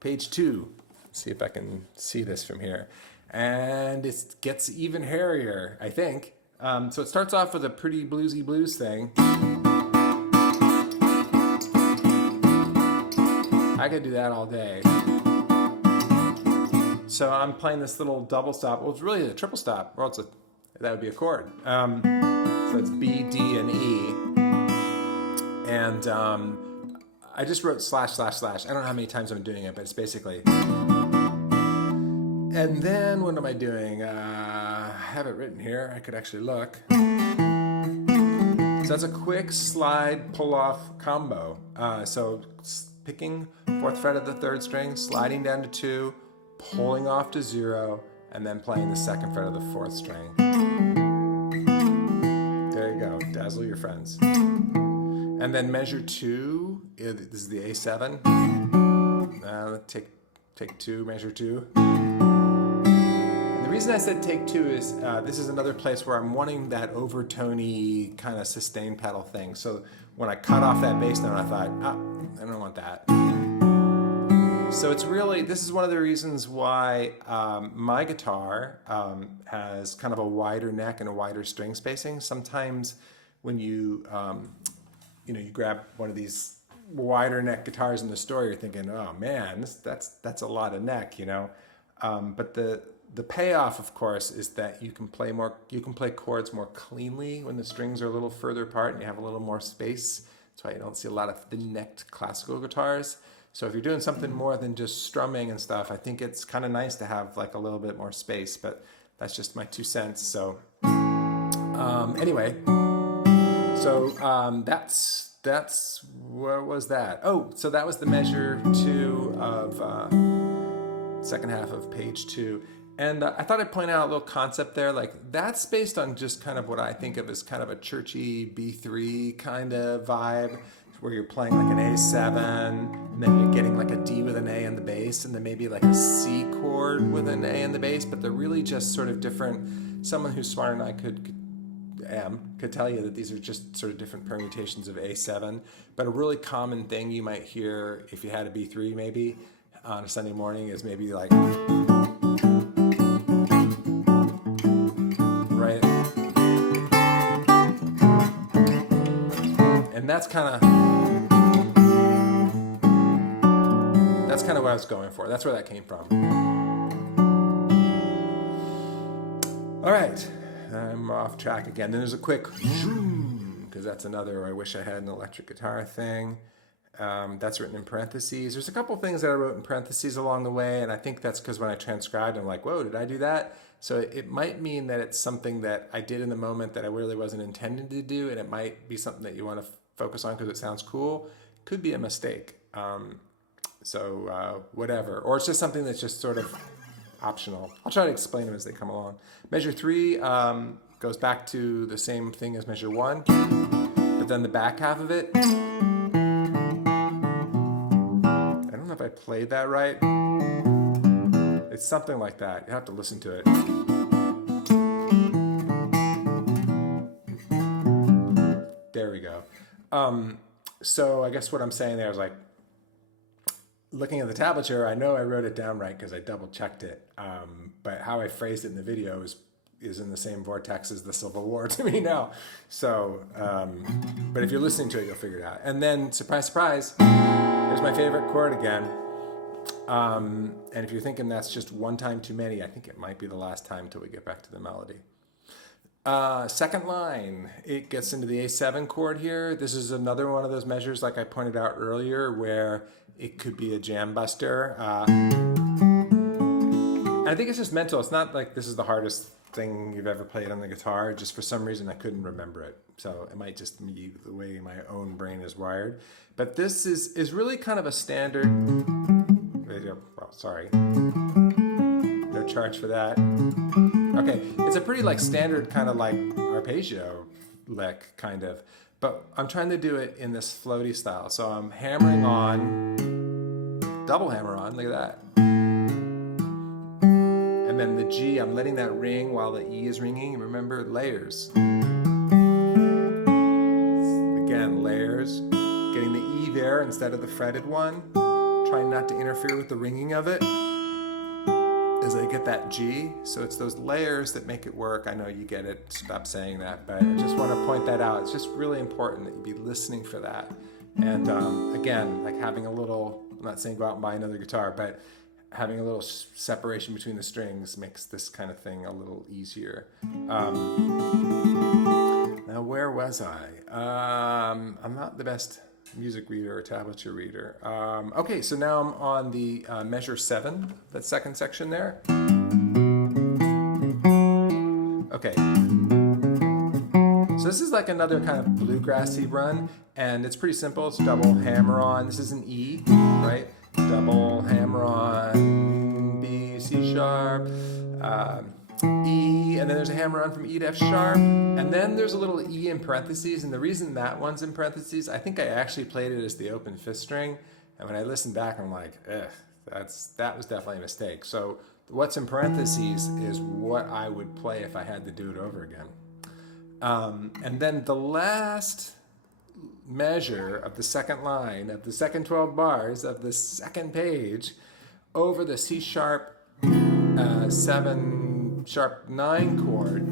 page 2. Let's see if I can see this from here. And it gets even hairier, I think. So it starts off with a pretty bluesy blues thing. I could do that all day. So I'm playing this little double stop. Well, it's really a triple stop, or else that would be a chord. So it's B, D, and E. And I just wrote ///. I don't know how many times I'm doing it, but it's basically. And then what am I doing? I have it written here. I could actually look. So that's a quick slide pull-off combo. So picking 4th fret of the 3rd string, sliding down to 2, pulling off to 0, and then playing the 2nd fret of the 4th string. There you go. Dazzle your friends. And then measure 2. This is the A7. Take 2, measure 2. And the reason I said take 2 is this is another place where I'm wanting that overtony kind of sustain pedal thing. So when I cut off that bass note, I thought, I don't want that. So it's really, this is one of the reasons why my guitar has kind of a wider neck and a wider string spacing. Sometimes when you grab one of these wider neck guitars in the store, you're thinking, oh man, that's a lot of neck, But the payoff, of course, is that you can play chords more cleanly when the strings are a little further apart and you have a little more space. That's why you don't see a lot of thin-necked classical guitars. So if you're doing something more than just strumming and stuff, I think it's kind of nice to have like a little bit more space, but that's just my 2 cents. So anyway, so that's what was that? Oh, so that was the measure 2 of second half of page 2. And I thought I'd point out a little concept there. Like that's based on just kind of what I think of as kind of a churchy B3 kind of vibe, where you're playing like an A7, and then you're getting like a D with an A in the bass, and then maybe like a C chord with an A in the bass, but they're really just sort of different. Someone who's smarter than I could tell you that these are just sort of different permutations of A7, but a really common thing you might hear if you had a B3 maybe on a Sunday morning is maybe like, right? And that's kind of what I was going for. That's where that came from. All right, I'm off track again. Then there's a quick zoom, because that's another I wish I had an electric guitar thing. That's written in parentheses. There's a couple things that I wrote in parentheses along the way, and I think that's because when I transcribed, I'm like, whoa, did I do that? So it might mean that it's something that I did in the moment that I really wasn't intending to do, and it might be something that you want to focus on because it sounds cool. Could be a mistake. Whatever. Or it's just something that's just sort of optional. I'll try to explain them as they come along. Measure 3 goes back to the same thing as measure 1, but then the back half of it, I don't know if I played that right. It's something like that. You have to listen to it. There we go. So I guess what I'm saying there is like, looking at the tablature, I know I wrote it down right because I double checked it. But how I phrased it in the video is in the same vortex as the Civil War to me now. So, but if you're listening to it, you'll figure it out. And then, surprise, surprise, here's my favorite chord again. And if you're thinking that's just one time too many, I think it might be the last time till we get back to the melody. Second line, it gets into the A7 chord here. This is another one of those measures, like I pointed out earlier, where it could be a jam buster. And I think it's just mental. It's not like this is the hardest thing you've ever played on the guitar. Just for some reason, I couldn't remember it. So it might just be the way my own brain is wired. But this is really kind of a standard. Well, sorry. No charge for that. Okay, it's a pretty like standard kind of like arpeggio lick kind of, but I'm trying to do it in this floaty style. So I'm hammering on, double hammer on, look at that. And then the G, I'm letting that ring while the E is ringing. Remember, layers. Again, layers. Getting the E there instead of the fretted one. Trying not to interfere with the ringing of it. As I get that G, so it's those layers that make it work. I know you get it, stop saying that, but I just want to point that out. It's just really important that you be listening for that. And again, like having a little, I'm not saying go out and buy another guitar, but having a little separation between the strings makes this kind of thing a little easier. Now, where was I? I'm not the best music reader or tablature reader. Okay, so now I'm on the measure 7, that second section there. Okay. So this is like another kind of bluegrassy run, and it's pretty simple. It's double hammer on. This is an E, right? Double hammer on B, C sharp, E, and then there's a hammer on from E to F sharp, and then there's a little E in parentheses, and the reason that one's in parentheses, I think I actually played it as the open 5th string, and when I listened back, I'm like, that was definitely a mistake. So what's in parentheses is what I would play if I had to do it over again. And then the last measure of the second line, of the second 12 bars of the second page, over the C sharp 7 sharp 9 chord,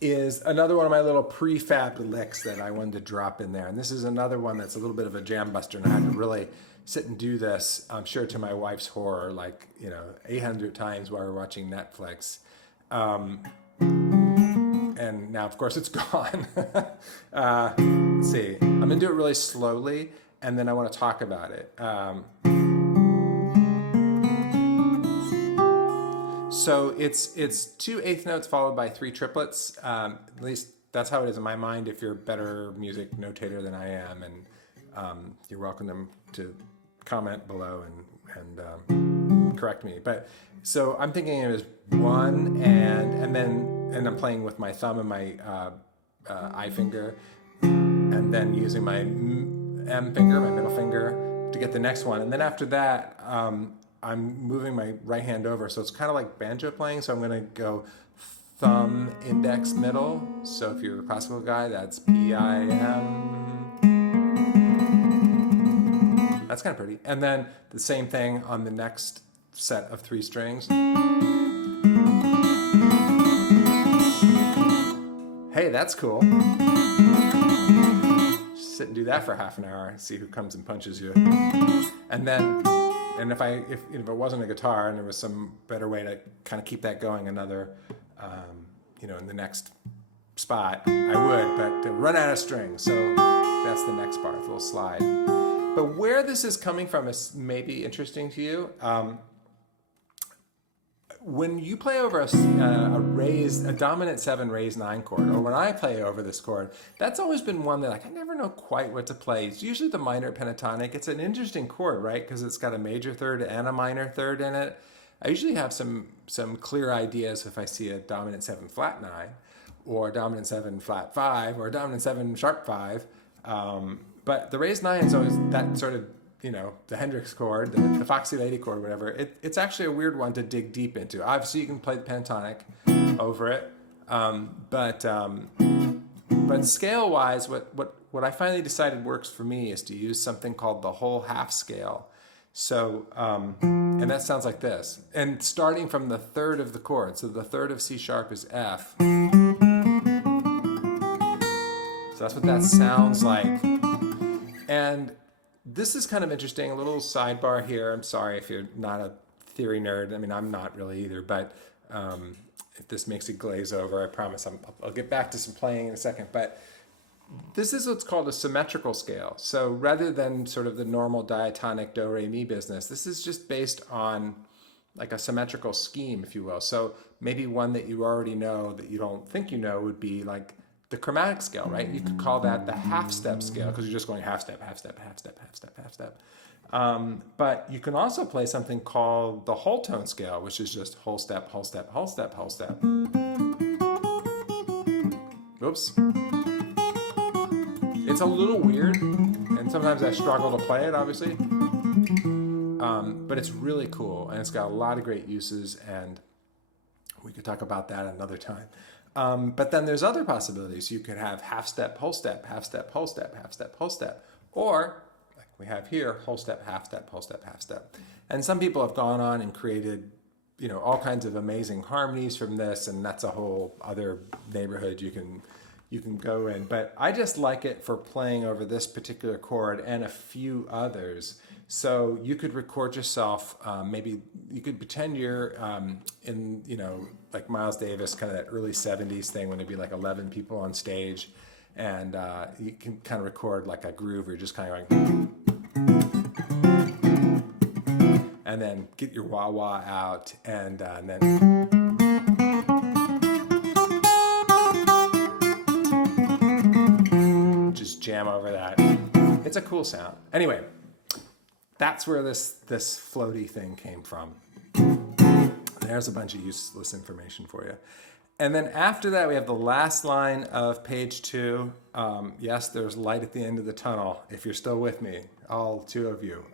is another one of my little prefabbed licks that I wanted to drop in there. And this is another one that's a little bit of a jam buster, and I had to really sit and do this, I'm sure to my wife's horror, like, 800 times while we're watching Netflix. And now, of course, it's gone. Let's see. I'm going to do it really slowly, and then I want to talk about it. So it's 2 eighth notes followed by 3 triplets. At least that's how it is in my mind. If you're a better music notator than I am, and you're welcome to comment below and correct me. But so I'm thinking it was 1 and I'm playing with my thumb and my I finger, and then using my M finger, my middle finger, to get the next one. And then after that, I'm moving my right hand over, so it's kind of like banjo playing. So I'm going to go thumb, index, middle. So if you're a classical guy, that's P-I-M. That's kind of pretty. And then the same thing on the next set of 3 strings. Hey, that's cool. sit and do that for half an hour, see who comes and punches you. And then, and if it wasn't a guitar and there was some better way to kind of keep that going another, in the next spot, I would, but to run out of strings. So that's the next part, the little slide. But where this is coming from is maybe interesting to you. When you play over a dominant 7 raised 9 chord, or when I play over this chord, that's always been one that I never know quite what to play. It's usually the minor pentatonic. It's an interesting chord, right? Because it's got a major third and a minor third in it. I usually have some clear ideas if I see a dominant 7 flat 9, or a dominant 7 flat 5, or a dominant 7 sharp 5. But the raised 9 is always that sort of, the Hendrix chord, the Foxy Lady chord, whatever. It's actually a weird one to dig deep into. Obviously, you can play the pentatonic over it, but scale-wise, what I finally decided works for me is to use something called the whole half scale. So, and that sounds like this. And starting from the third of the chord, so the third of C sharp is F. So that's what that sounds like. And this is kind of interesting, a little sidebar here. I'm sorry if you're not a theory nerd. I mean, I'm not really either, but if this makes you glaze over, I promise I'll get back to some playing in a second. But this is what's called a symmetrical scale. So rather than sort of the normal diatonic do, re, mi business, this is just based on like a symmetrical scheme, if you will. So maybe one that you already know that you don't think you know would be like the chromatic scale, right? You could call that the half-step scale because you're just going half step, half step, half step, half step, half step. But you can also play something called the whole tone scale, which is just whole step, whole step, whole step, whole step. Oops. It's a little weird, and sometimes I struggle to play it, obviously. But it's really cool, and it's got a lot of great uses, and we could talk about that another time. But then there's other possibilities. You could have half step, whole step, half step, whole step, half step, whole step. Or, like we have here, whole step, half step, whole step, half step. And some people have gone on and created, all kinds of amazing harmonies from this, and that's a whole other neighborhood you can go in. But I just like it for playing over this particular chord and a few others. So you could record yourself, maybe you could pretend you're in, like Miles Davis, kind of that early 70s thing when there'd be like 11 people on stage, and you can kind of record like a groove where you're just kind of going, and then get your wah-wah out, and then just jam over that. It's a cool sound. Anyway, that's where this floaty thing came from. There's a bunch of useless information for you. And then after that, we have the last line of page 2. Yes, there's light at the end of the tunnel, if you're still with me, all 2 of you.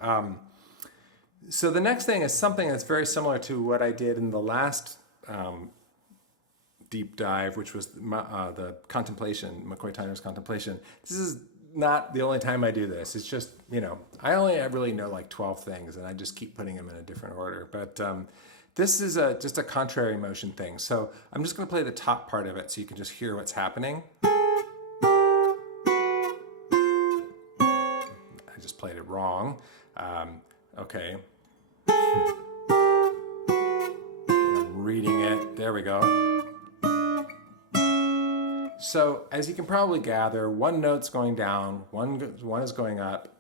So the next thing is something that's very similar to what I did in the last deep dive, which was the Contemplation, McCoy Tyner's Contemplation. This is not the only time I do this. It's just, I really know like 12 things, and I just keep putting them in a different order. But this is just a contrary motion thing. So I'm just going to play the top part of it so you can just hear what's happening. I just played it wrong. Okay. I'm reading it. There we go. So as you can probably gather, one note's going down, one is going up.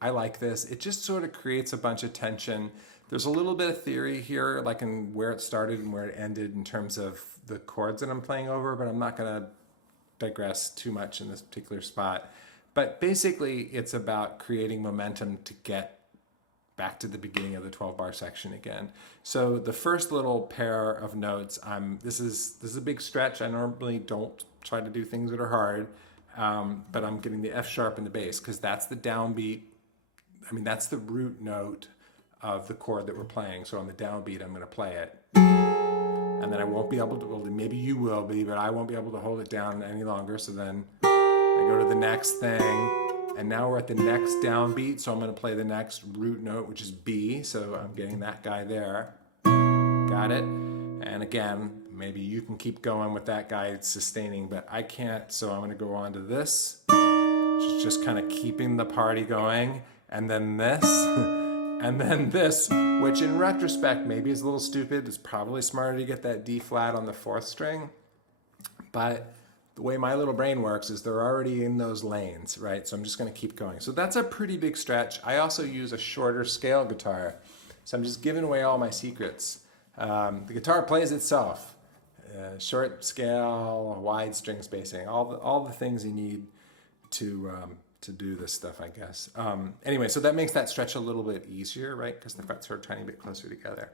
I like this. It just sort of creates a bunch of tension. There's a little bit of theory here, like in where it started and where it ended in terms of the chords that I'm playing over, but I'm not going to digress too much in this particular spot. But basically, it's about creating momentum to get back to the beginning of the 12-bar section again. So the first little pair of notes, this is a big stretch. I normally don't try to do things that are hard, but I'm getting the F sharp in the bass because that's the downbeat. I mean, that's the root note of the chord that we're playing. So on the downbeat, I'm going to play it. And then I won't be able to, well, maybe you will be, but I won't be able to hold it down any longer. So then I go to the next thing, and now we're at the next downbeat. So I'm going to play the next root note, which is B. So I'm getting that guy there. Got it? And again, maybe you can keep going with that guy sustaining, but I can't. So I'm going to go on to this just kind of keeping the party going. And then this, and then this, which in retrospect maybe is a little stupid. It's probably smarter to get that D flat on the 4th string. But the way my little brain works is they're already in those lanes, right? So I'm just going to keep going. So that's a pretty big stretch. I also use a shorter scale guitar. So I'm just giving away all my secrets. The guitar plays itself. Short scale, wide string spacing, all the things you need to do this stuff, I guess. Anyway, so that makes that stretch a little bit easier, right? Because the frets are a tiny bit closer together.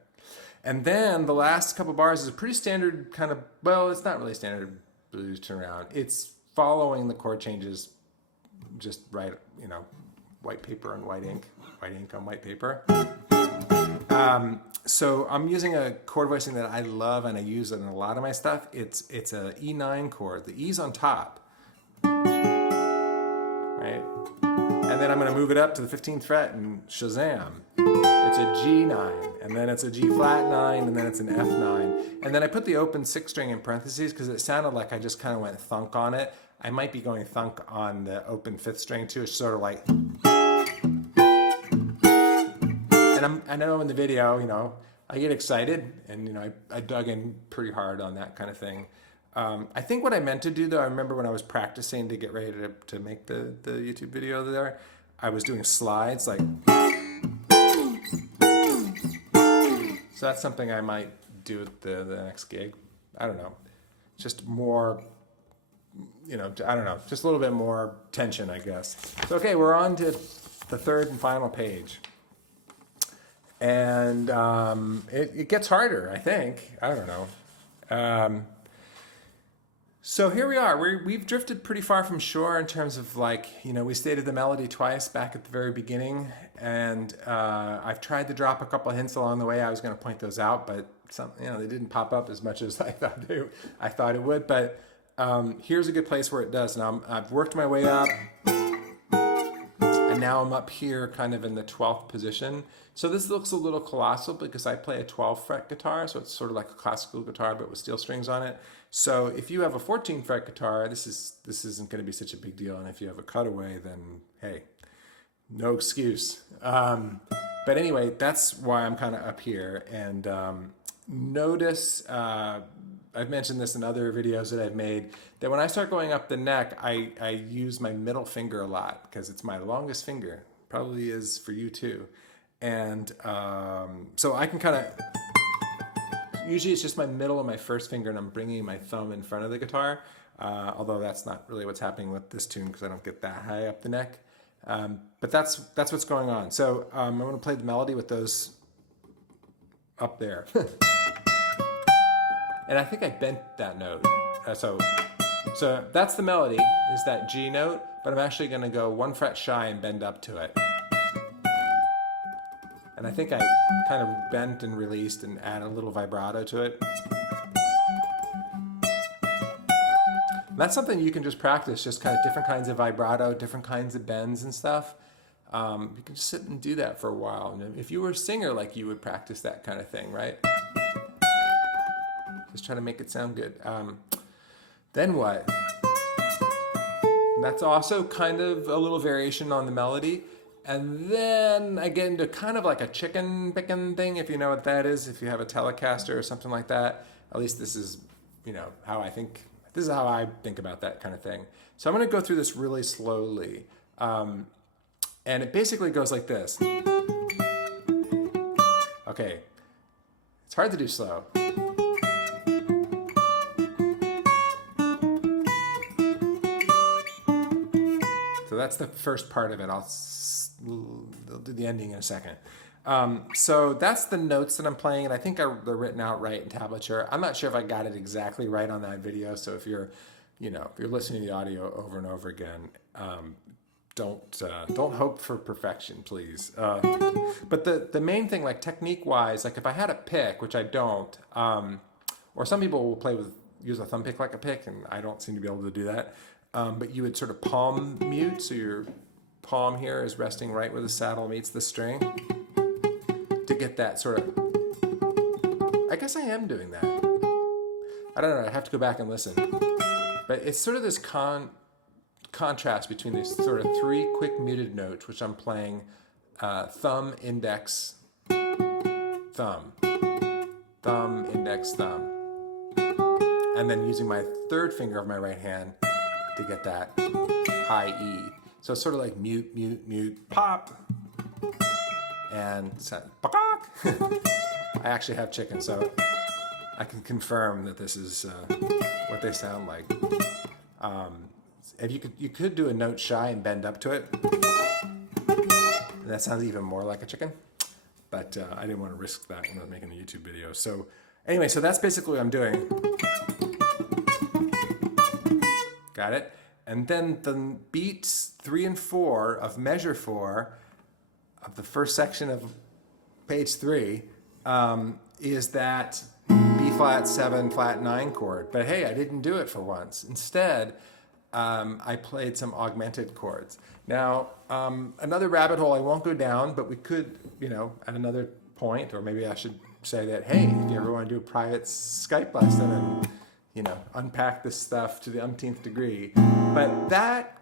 And then the last couple bars is a pretty standard kind of, well, it's not really standard blues turnaround. It's following the chord changes just right, white paper on white ink on white paper. So I'm using a chord voicing that I love and I use it in a lot of my stuff. It's a E9 chord. The E's on top, right? And then I'm going to move it up to the 15th fret and shazam. It's a G9, and then it's a G flat 9, and then it's an F9. And then I put the open 6th string in parentheses because it sounded like I just kind of went thunk on it. I might be going thunk on the open 5th string too. It's sort of like... And I know in the video, I get excited and, I dug in pretty hard on that kind of thing. I think what I meant to do though, I remember when I was practicing to get ready to make the YouTube video there, I was doing slides like, so that's something I might do at the next gig. I don't know. Just more, I don't know, just a little bit more tension, I guess. So, okay, we're on to the 3rd and final page. And it gets harder, I think. I don't know. So here we are. We've drifted pretty far from shore in terms of we stated the melody twice back at the very beginning. And I've tried to drop a couple of hints along the way. I was going to point those out, but they didn't pop up as much as I thought it would. But here's a good place where it does. Now I've worked my way up. And now I'm up here kind of in the 12th position. So this looks a little colossal because I play a 12 fret guitar. So it's sort of like a classical guitar, but with steel strings on it. So if you have a 14 fret guitar, this isn't going to be such a big deal. And if you have a cutaway, then hey, no excuse. But anyway, that's why I'm kind of up here. And notice, I've mentioned this in other videos that I've made, that when I start going up the neck, I use my middle finger a lot because it's my longest finger. Probably is for you too. And so I can kind of, usually it's just my middle and my first finger and I'm bringing my thumb in front of the guitar. Although that's not really what's happening with this tune because I don't get that high up the neck. But that's what's going on. So I'm going to play the melody with those up there. And I think I bent that note. So that's the melody, is that G note, but I'm actually going to go 1 fret shy and bend up to it. And I think I kind of bent and released and add a little vibrato to it. And that's something you can just practice, just kind of different kinds of vibrato, different kinds of bends and stuff. You can just sit and do that for a while. And if you were a singer, you would practice that kind of thing, right? Just try to make it sound good. Then what? That's also kind of a little variation on the melody. And then I get into kind of like a chicken picking thing, if you know what that is, if you have a Telecaster or something like that. At least this is, how I think, this is how I think about that kind of thing. So I'm going to go through this really slowly. And it basically goes like this. Okay. It's hard to do slow. So that's the first part of it. I'll do the ending in a second. So that's the notes that I'm playing, and I think they're written out right in tablature. I'm not sure if I got it exactly right on that video. So if you're listening to the audio over and over again, don't hope for perfection, please. But the main thing, technique-wise, if I had a pick, which I don't, or some people will use a thumb pick like a pick, and I don't seem to be able to do that. But you would sort of palm mute, so your palm here is resting right where the saddle meets the string to get that sort of, I guess I am doing that. I don't know, I have to go back and listen. But it's sort of this contrast between these sort of three quick muted notes, which I'm playing thumb, index, thumb, thumb, index, thumb. And then using my third finger of my right hand to get that high E. So it's sort of like mute, mute, mute, pop, and I actually have chicken, so I can confirm that this is what they sound like. If you could do a note shy and bend up to it. That sounds even more like a chicken, but I didn't want to risk that when I was making the YouTube video. So anyway, so that's basically what I'm doing. Got it? And then the beats 3 and 4 of measure 4 of the first section of page 3 is that B flat 7 flat 9 chord. But hey, I didn't do it for once. Instead, I played some augmented chords. Now, another rabbit hole I won't go down, but we could, at another point, or maybe I should say that, hey, if you ever want to do a private Skype lesson and, unpack this stuff to the umpteenth degree. But that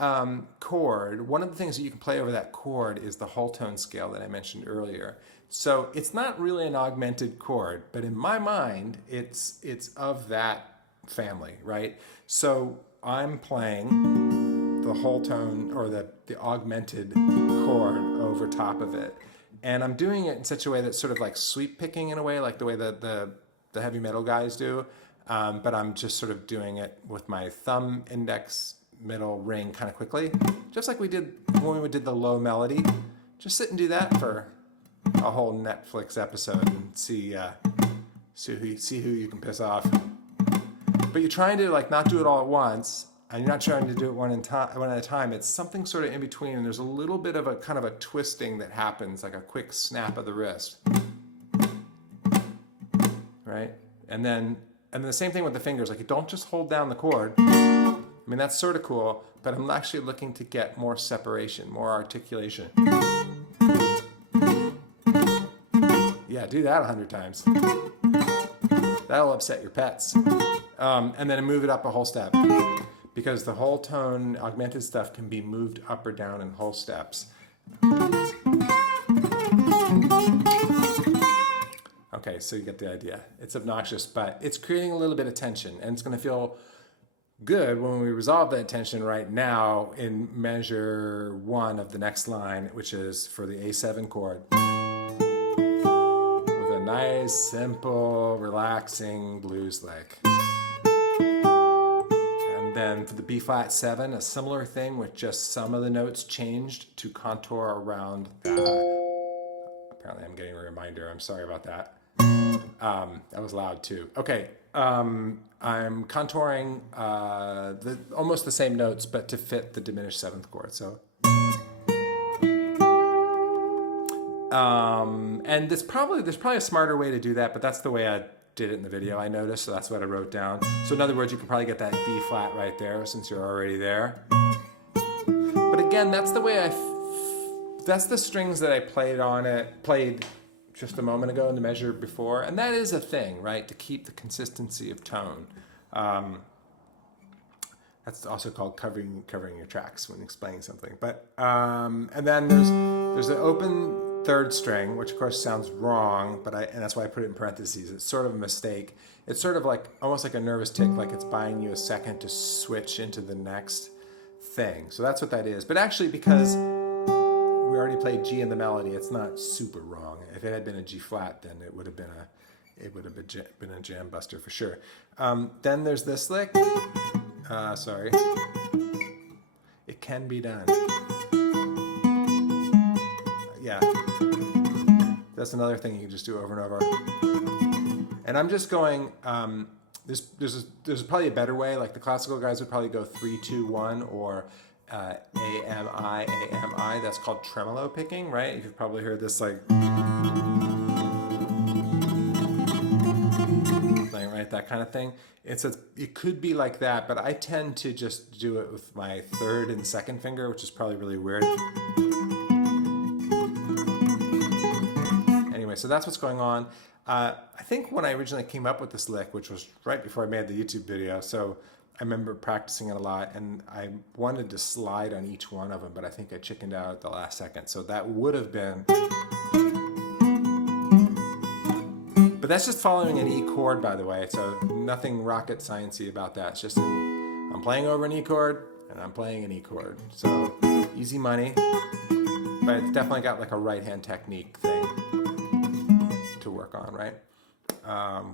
chord, one of the things that you can play over that chord is the whole tone scale that I mentioned earlier. So it's not really an augmented chord, but in my mind, it's of that family, right? So I'm playing the whole tone or the augmented chord over top of it. And I'm doing it in such a way that's sort of like sweep picking in a way, like the way that the heavy metal guys do. But I'm just sort of doing it with my thumb, index, middle, ring kind of quickly. Just like we did when we did the low melody. Just sit and do that for a whole Netflix episode and see who you can piss off. But you're trying to not do it all at once, and you're not trying to do it one at a time. It's something sort of in between, and there's a little bit of a kind of a twisting that happens, like a quick snap of the wrist, right? And then the same thing with the fingers. Like, you don't just hold down the chord. I mean, that's sort of cool, but I'm actually looking to get more separation, more articulation. Yeah, do that 100 times. That'll upset your pets. And then move it up a whole step, because the whole tone augmented stuff can be moved up or down in whole steps. Okay, so you get the idea. It's obnoxious, but it's creating a little bit of tension, and it's going to feel good when we resolve that tension right now in measure 1 of the next line, which is for the A7 chord. With a nice, simple, relaxing blues lick. And then for the B flat 7, a similar thing with just some of the notes changed to contour around the... Apparently I'm getting a reminder. I'm sorry about that. That was loud too. Okay, I'm contouring almost the same notes, but to fit the diminished 7th chord. So, and there's probably a smarter way to do that, but that's the way I did it in the video. I noticed, so that's what I wrote down. So in other words, you can probably get that B flat right there since you're already there. But again, that's the way that's the strings that I played just a moment ago in the measure before, and that is a thing, right? To keep the consistency of tone. That's also called covering your tracks when explaining something. But and then there's an open 3rd string, which of course sounds wrong, and that's why I put it in parentheses. It's sort of a mistake. It's sort of like almost like a nervous tick, like it's buying you a second to switch into the next thing. So that's what that is. But actually, because we already played G in the melody, it's not super wrong. If it had been a G flat, then it would have been a jam buster for sure. Then there's this lick. Sorry. It can be done. Yeah. That's another thing you can just do over and over. And I'm just going. There's probably a better way. Like the classical guys would probably go 3-2-1 or AMI. That's called tremolo picking, right? You've probably heard this thing, right? That kind of thing. It could be like that, but I tend to just do it with my 3rd and 2nd finger, which is probably really weird. Anyway, so that's what's going on. I think when I originally came up with this lick, which was right before I made the YouTube video, so I remember practicing it a lot, and I wanted to slide on each one of them, but I think I chickened out at the last second. So that would have been, but that's just following an E chord, by the way. So nothing rocket sciencey about that. It's just I'm playing over an E chord and I'm playing an E chord. So easy money, but it's definitely got like a right hand technique thing to work on, right?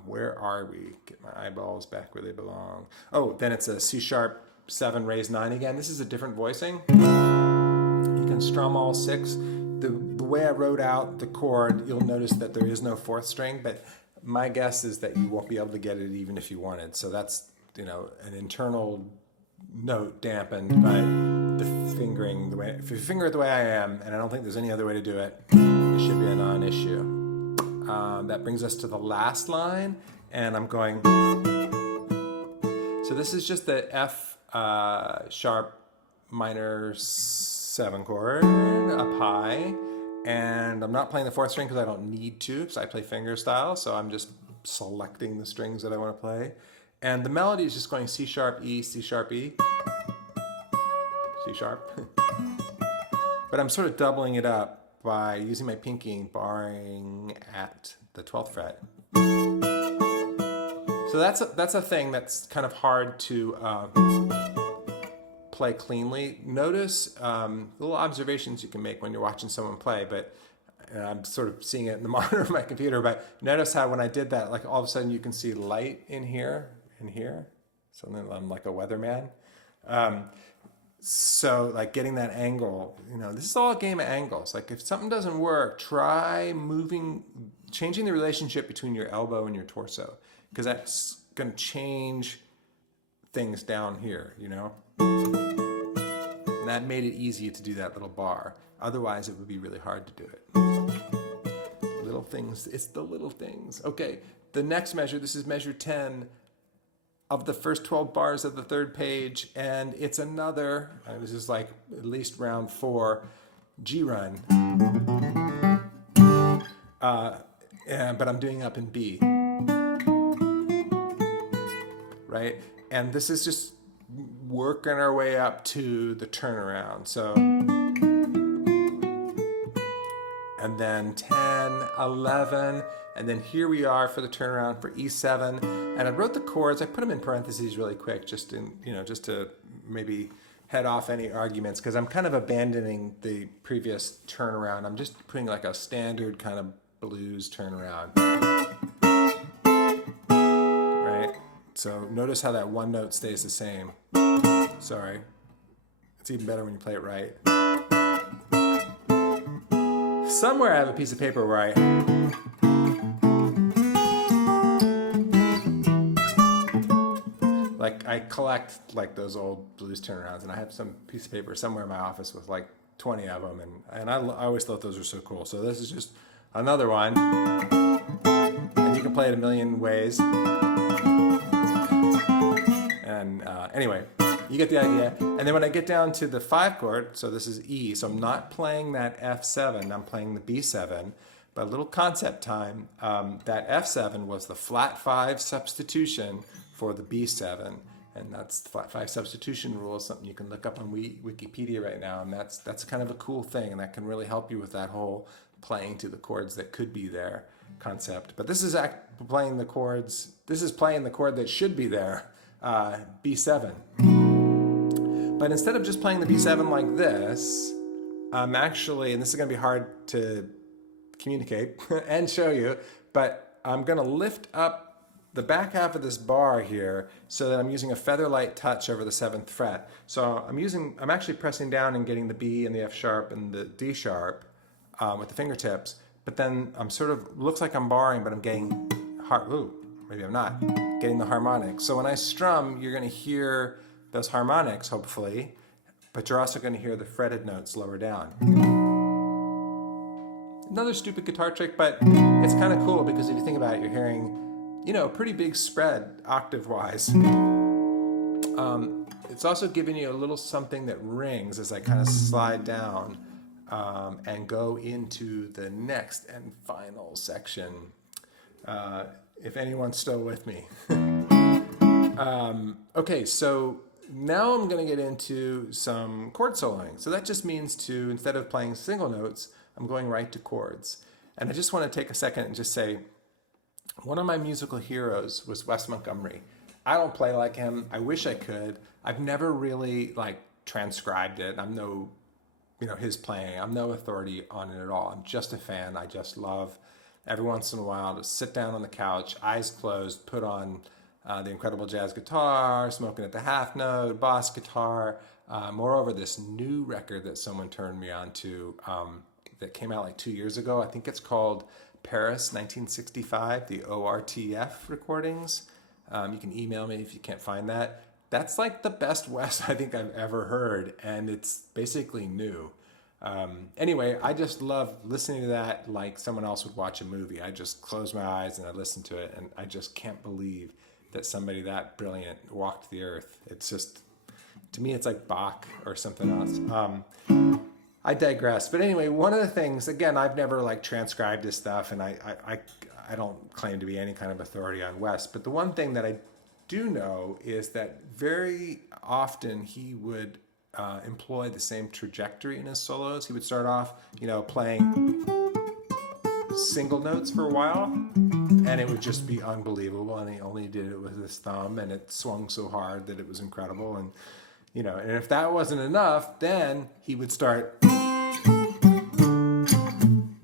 Where are we? Get my eyeballs back where they belong. Oh, then it's a C sharp 7 raised 9 again. This is a different voicing. You can strum all 6. The way I wrote out the chord, you'll notice that there is no 4th string, but my guess is that you won't be able to get it even if you wanted. So that's, an internal note dampened by the fingering. The way, if you finger it the way I am, and I don't think there's any other way to do it, it should be a non-issue. That brings us to the last line, and I'm going. So this is just the F sharp minor 7 chord up high, and I'm not playing the 4th string because I don't need to, because I play fingerstyle, so I'm just selecting the strings that I want to play. And the melody is just going C sharp, E, C sharp, E, C sharp. But I'm sort of doubling it up by using my pinky and barring at the 12th fret. So that's a thing that's kind of hard to play cleanly. Notice little observations you can make when you're watching someone play, but I'm sort of seeing it in the monitor of my computer, but notice how when I did that, like all of a sudden you can see light in here, so then I'm like a weatherman. So like getting that angle, this is all a game of angles. Like if something doesn't work, try changing the relationship between your elbow and your torso, because that's going to change things down here, And that made it easy to do that little bar. Otherwise, it would be really hard to do it. Little things, it's the little things. Okay, the next measure, this is measure 10 of the first 12 bars of the 3rd page, and it's another, this is like at least round 4, G run. But I'm doing up in B. Right? And this is just working our way up to the turnaround. So, and then 10, 11, and then here we are for the turnaround for E7. And I wrote the chords, I put them in parentheses really quick, just to maybe head off any arguments, because I'm kind of abandoning the previous turnaround. I'm just putting like a standard kind of blues turnaround. Right? So notice how that one note stays the same. Sorry. It's even better when you play it right. Somewhere I have a piece of paper where I collect like those old blues turnarounds, and I have some piece of paper somewhere in my office with like 20 of them, and I always thought those were so cool. So this is just another one, and you can play it a million ways. And anyway, you get the idea. And then when I get down to the 5 chord, so this is E, so I'm not playing that F7, I'm playing the B7. But a little concept time, that F7 was the flat 5 substitution for the B7. And that's the flat 5 substitution rule, is something you can look up on Wikipedia right now. And that's kind of a cool thing, and that can really help you with that whole playing to the chords that could be there concept. But this is playing the chords, this is playing the chord that should be there, B7. But instead of just playing the B7 like this, I'm actually, and this is going to be hard to communicate and show you, but I'm going to lift up the back half of this bar here so that I'm using a featherlight touch over the 7th fret. So I'm actually pressing down and getting the B and the F sharp and the D sharp with the fingertips, but then I'm sort of, looks like I'm barring, but I'm getting, maybe I'm not, getting the harmonics. So when I strum, you're going to hear those harmonics, hopefully, but you're also going to hear the fretted notes lower down. Another stupid guitar trick, but it's kind of cool because if you think about it, you're hearing, a pretty big spread octave-wise. It's also giving you a little something that rings as I kind of slide down and go into the next and final section. If anyone's still with me. Okay, so now I'm going to get into some chord soloing. So that just means to, instead of playing single notes, I'm going right to chords. And I just want to take a second and just say, one of my musical heroes was Wes Montgomery. I don't play like him. I wish I could. I've never really transcribed it. I'm no, his playing. I'm no authority on it at all. I'm just a fan. I just love every once in a while to sit down on the couch, eyes closed, put on the incredible jazz guitar, smoking at the half note, boss guitar. Moreover, this new record that someone turned me on to that came out 2 years ago, I think it's called Paris 1965, the ORTF recordings. You can email me if you can't find that. That's the best Wes I think I've ever heard, and it's basically new. Anyway, I just love listening to that like someone else would watch a movie. I just close my eyes and I listen to it, and I just can't believe that somebody that brilliant walked the earth. It's just, to me, it's like Bach or something else. I digress. But anyway, one of the things, again, I've never transcribed this stuff, and I don't claim to be any kind of authority on Wes. But the one thing that I do know is that very often he would employ the same trajectory in his solos. He would start off, playing single notes for a while, and it would just be unbelievable. And he only did it with his thumb, and it swung so hard that it was incredible. And and if that wasn't enough, then he would start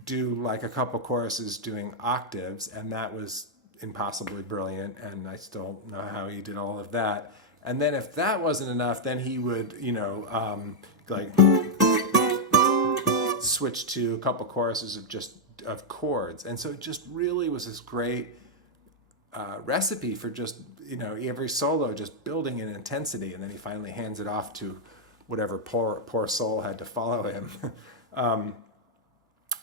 do a couple choruses doing octaves, and that was impossibly brilliant. And I still know how he did all of that. And then if that wasn't enough, then he would, switch to a couple choruses of chords. And so it just really was this great recipe for just, every solo just building in intensity. And then he finally hands it off to whatever poor soul had to follow him.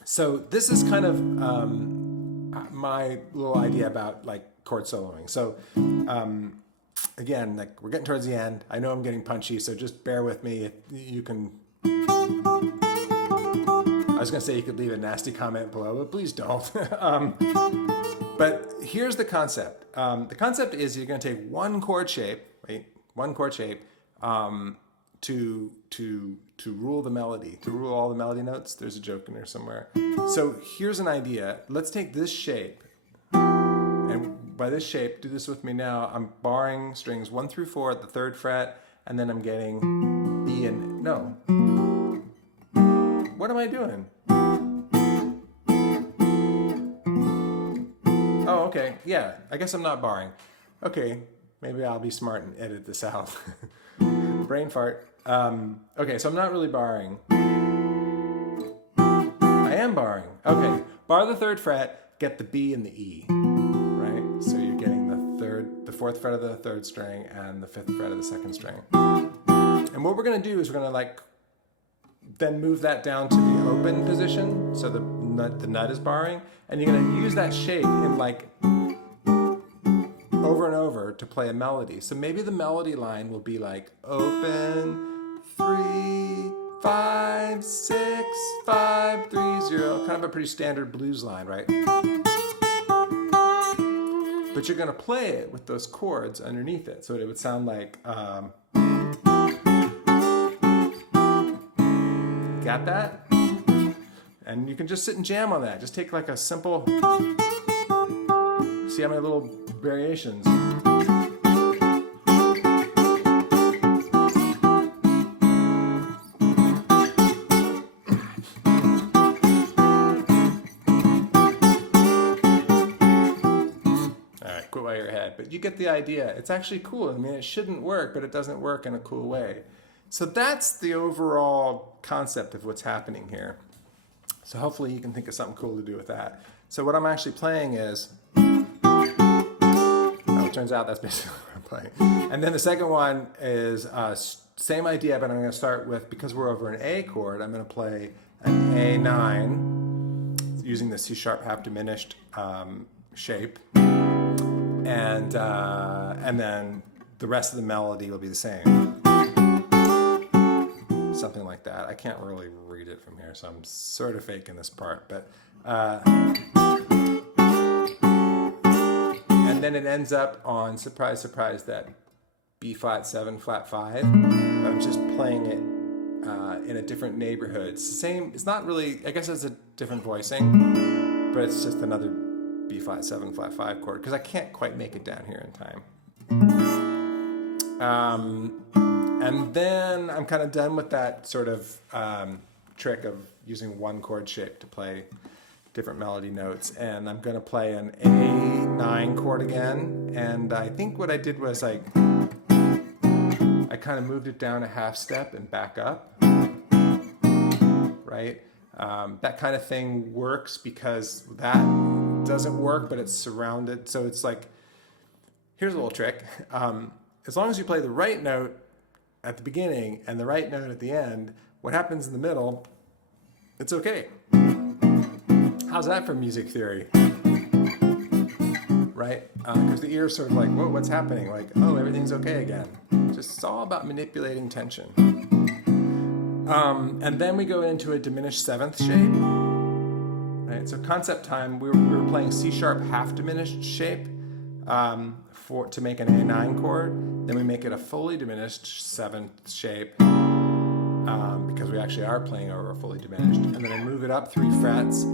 So this is kind of my little idea about chord soloing. So again, we're getting towards the end. I know I'm getting punchy, so just bear with me. You can, I was going to say you could leave a nasty comment below, but please don't. But here's the concept. The concept is you're going to take one chord shape, to rule the melody, to rule all the melody notes. There's a joke in there somewhere. So here's an idea. Let's take this shape, and by this shape, do this with me now. I'm barring strings 1 through 4 at the 3rd fret, and then I'm getting E and no. What am I doing? Oh, okay. Yeah, I guess I'm not barring. Okay, maybe I'll be smart and edit this out. Brain fart. Okay, so I'm not really barring. I am barring. Okay, bar the 3rd fret, get the B and the E, right? So you're getting the 4th fret of the 3rd string and the 5th fret of the 2nd string. And what we're gonna do is we're gonna then move that down to the open position, so the nut is barring, and you're gonna use that shape in over and over to play a melody. So maybe the melody line will be open 3 5 6 5 3 0, kind of a pretty standard blues line, right? But you're gonna play it with those chords underneath it, so it would sound like got that? And you can just sit and jam on that. Just take a simple, see how many little variations. Alright, quit while you're ahead. But you get the idea. It's actually cool. I mean, it shouldn't work, but it doesn't work in a cool way. So that's the overall concept of what's happening here. So hopefully you can think of something cool to do with that. So what I'm actually playing is, it turns out that's basically what I'm playing. And then the second one is same idea, but I'm going to start with, because we're over an A chord, I'm going to play an A9 using the C sharp half diminished shape. And then the rest of the melody will be the same. Something like that. I can't really read it from here, so I'm sort of faking this part. But and then it ends up on, surprise, surprise, that B flat 7, flat 5. But I'm just playing it in a different neighborhood. It's the same, it's not really, I guess it's a different voicing, but it's just another B flat 7, flat 5 chord, because I can't quite make it down here in time. And then I'm kind of done with that sort of trick of using one chord shape to play different melody notes, and I'm going to play an A9 chord again. And I think what I did was I kind of moved it down a half step and back up, right? That kind of thing works because that doesn't work, but it's surrounded. So it's like, here's a little trick. As long as you play the right note at the beginning and the right note at the end, what happens in the middle, it's okay. How's that for music theory? Right? Because the ear's sort of like, whoa, what's happening? Like, oh, everything's okay again. Just, it's all about manipulating tension. And then we go into a diminished seventh shape. Right? So concept time, we were playing C sharp half diminished shape to make an A9 chord. Then we make it a fully diminished seventh shape because we actually are playing over a fully diminished. And then I move it up 3 frets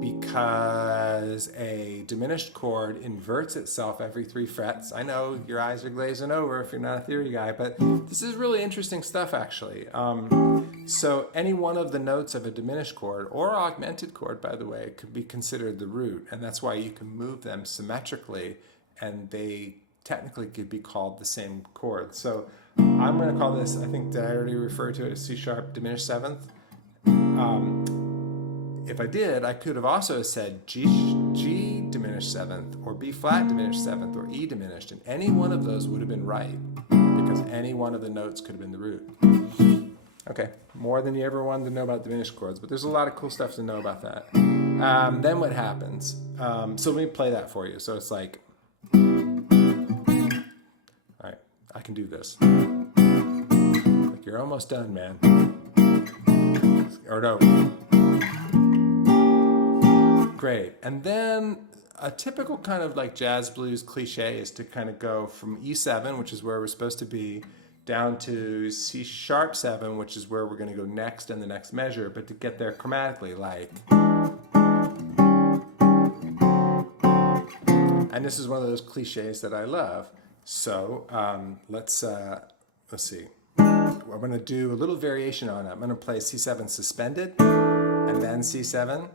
because a diminished chord inverts itself every 3 frets. I know your eyes are glazing over if you're not a theory guy, but this is really interesting stuff actually. So any one of the notes of a diminished chord or augmented chord, by the way, could be considered the root, and that's why you can move them symmetrically and they technically could be called the same chord. So I'm going to call this, I think, did I already refer to it as C sharp diminished seventh? If I did, I could have also said G diminished seventh, or B flat diminished seventh, or E diminished, and any one of those would have been right, because any one of the notes could have been the root. Okay, more than you ever wanted to know about diminished chords, but there's a lot of cool stuff to know about that. Then what happens? So let me play that for you. So it's like, all right, I can do this. Like, you're almost done, man. Or no. Great. And then a typical kind of like jazz blues cliche is to kind of go from E7, which is where we're supposed to be, down to C sharp 7, which is where we're going to go next in the next measure, but to get there chromatically, like. And this is one of those cliches that I love. So let's see. I'm going to do a little variation on it. I'm going to play C7 suspended, and then C7.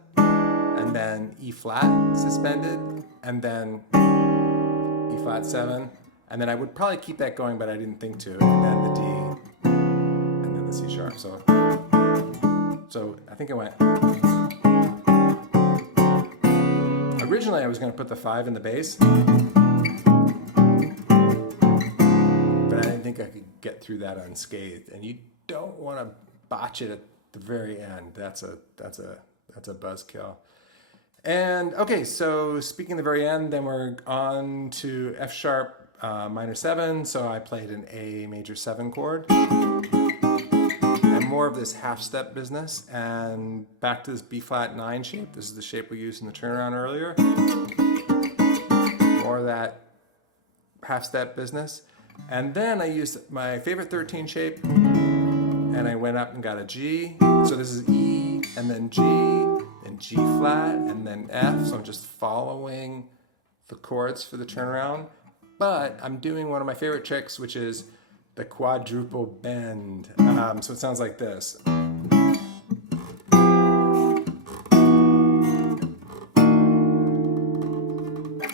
And then E flat suspended, and then E flat 7, and then I would probably keep that going, but I didn't think to, and then the D, and then the C sharp. So I think it went. Originally, I was going to put the 5 in the bass, but I didn't think I could get through that unscathed. And you don't want to botch it at the very end. That's a buzzkill. And okay, so speaking of the very end, then we're on to F sharp minor 7. So I played an A major 7 chord. And more of this half step business. And back to this B flat 9 shape. This is the shape we used in the turnaround earlier. More of that half step business. And then I used my favorite 13 shape. And I went up and got a G. So this is E and then G. And G flat, and then F, so I'm just following the chords for the turnaround. But I'm doing one of my favorite tricks, which is the quadruple bend. So it sounds like this. I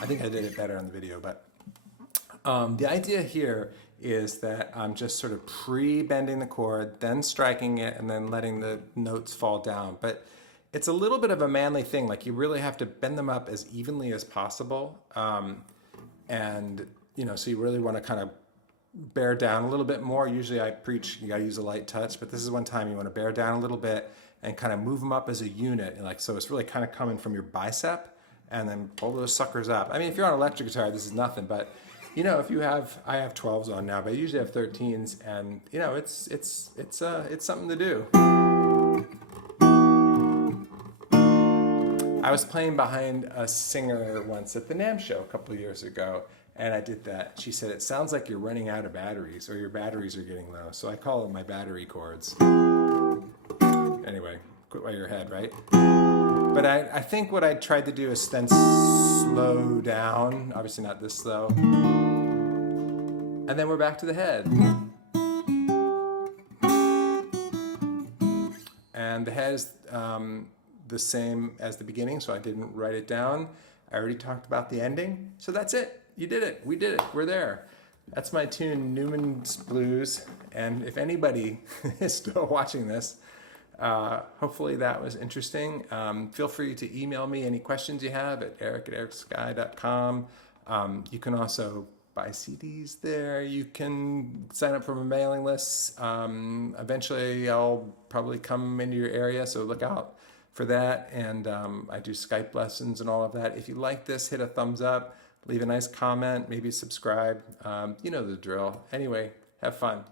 think I did it better on the video, but the idea here is that I'm just sort of pre-bending the chord, then striking it, and then letting the notes fall down. But it's a little bit of a manly thing. Like, you really have to bend them up as evenly as possible. And, you know, so you really want to kind of bear down a little bit more. Usually I preach, you got to use a light touch, but this is one time you want to bear down a little bit and kind of move them up as a unit. And like, so it's really kind of coming from your bicep and then pull those suckers up. I mean, if you're on electric guitar, this is nothing, but you know, if you have, I have 12s on now, but I usually have 13s, and you know, it's something to do. I was playing behind a singer once at the NAMM show a couple of years ago, and I did that. She said, it sounds like you're running out of batteries, or your batteries are getting low. So I call them my battery chords. Anyway, quit while you're ahead, right? But I think what I tried to do is then slow down, obviously not this slow. And then we're back to the head. And the head is the same as the beginning, so I didn't write it down. I already talked about the ending, so that's it. You did it. We did it. We're there. That's my tune, Newman's Blues. And if anybody is still watching this, hopefully that was interesting. Feel free to email me any questions you have at eric@ericskye.com. You can also buy CDs there. You can sign up for my mailing list. Eventually I'll probably come into your area, so look out for that. And I do Skype lessons and all of that. If you like this, hit a thumbs up, leave a nice comment, maybe subscribe. You know the drill. Anyway, have fun.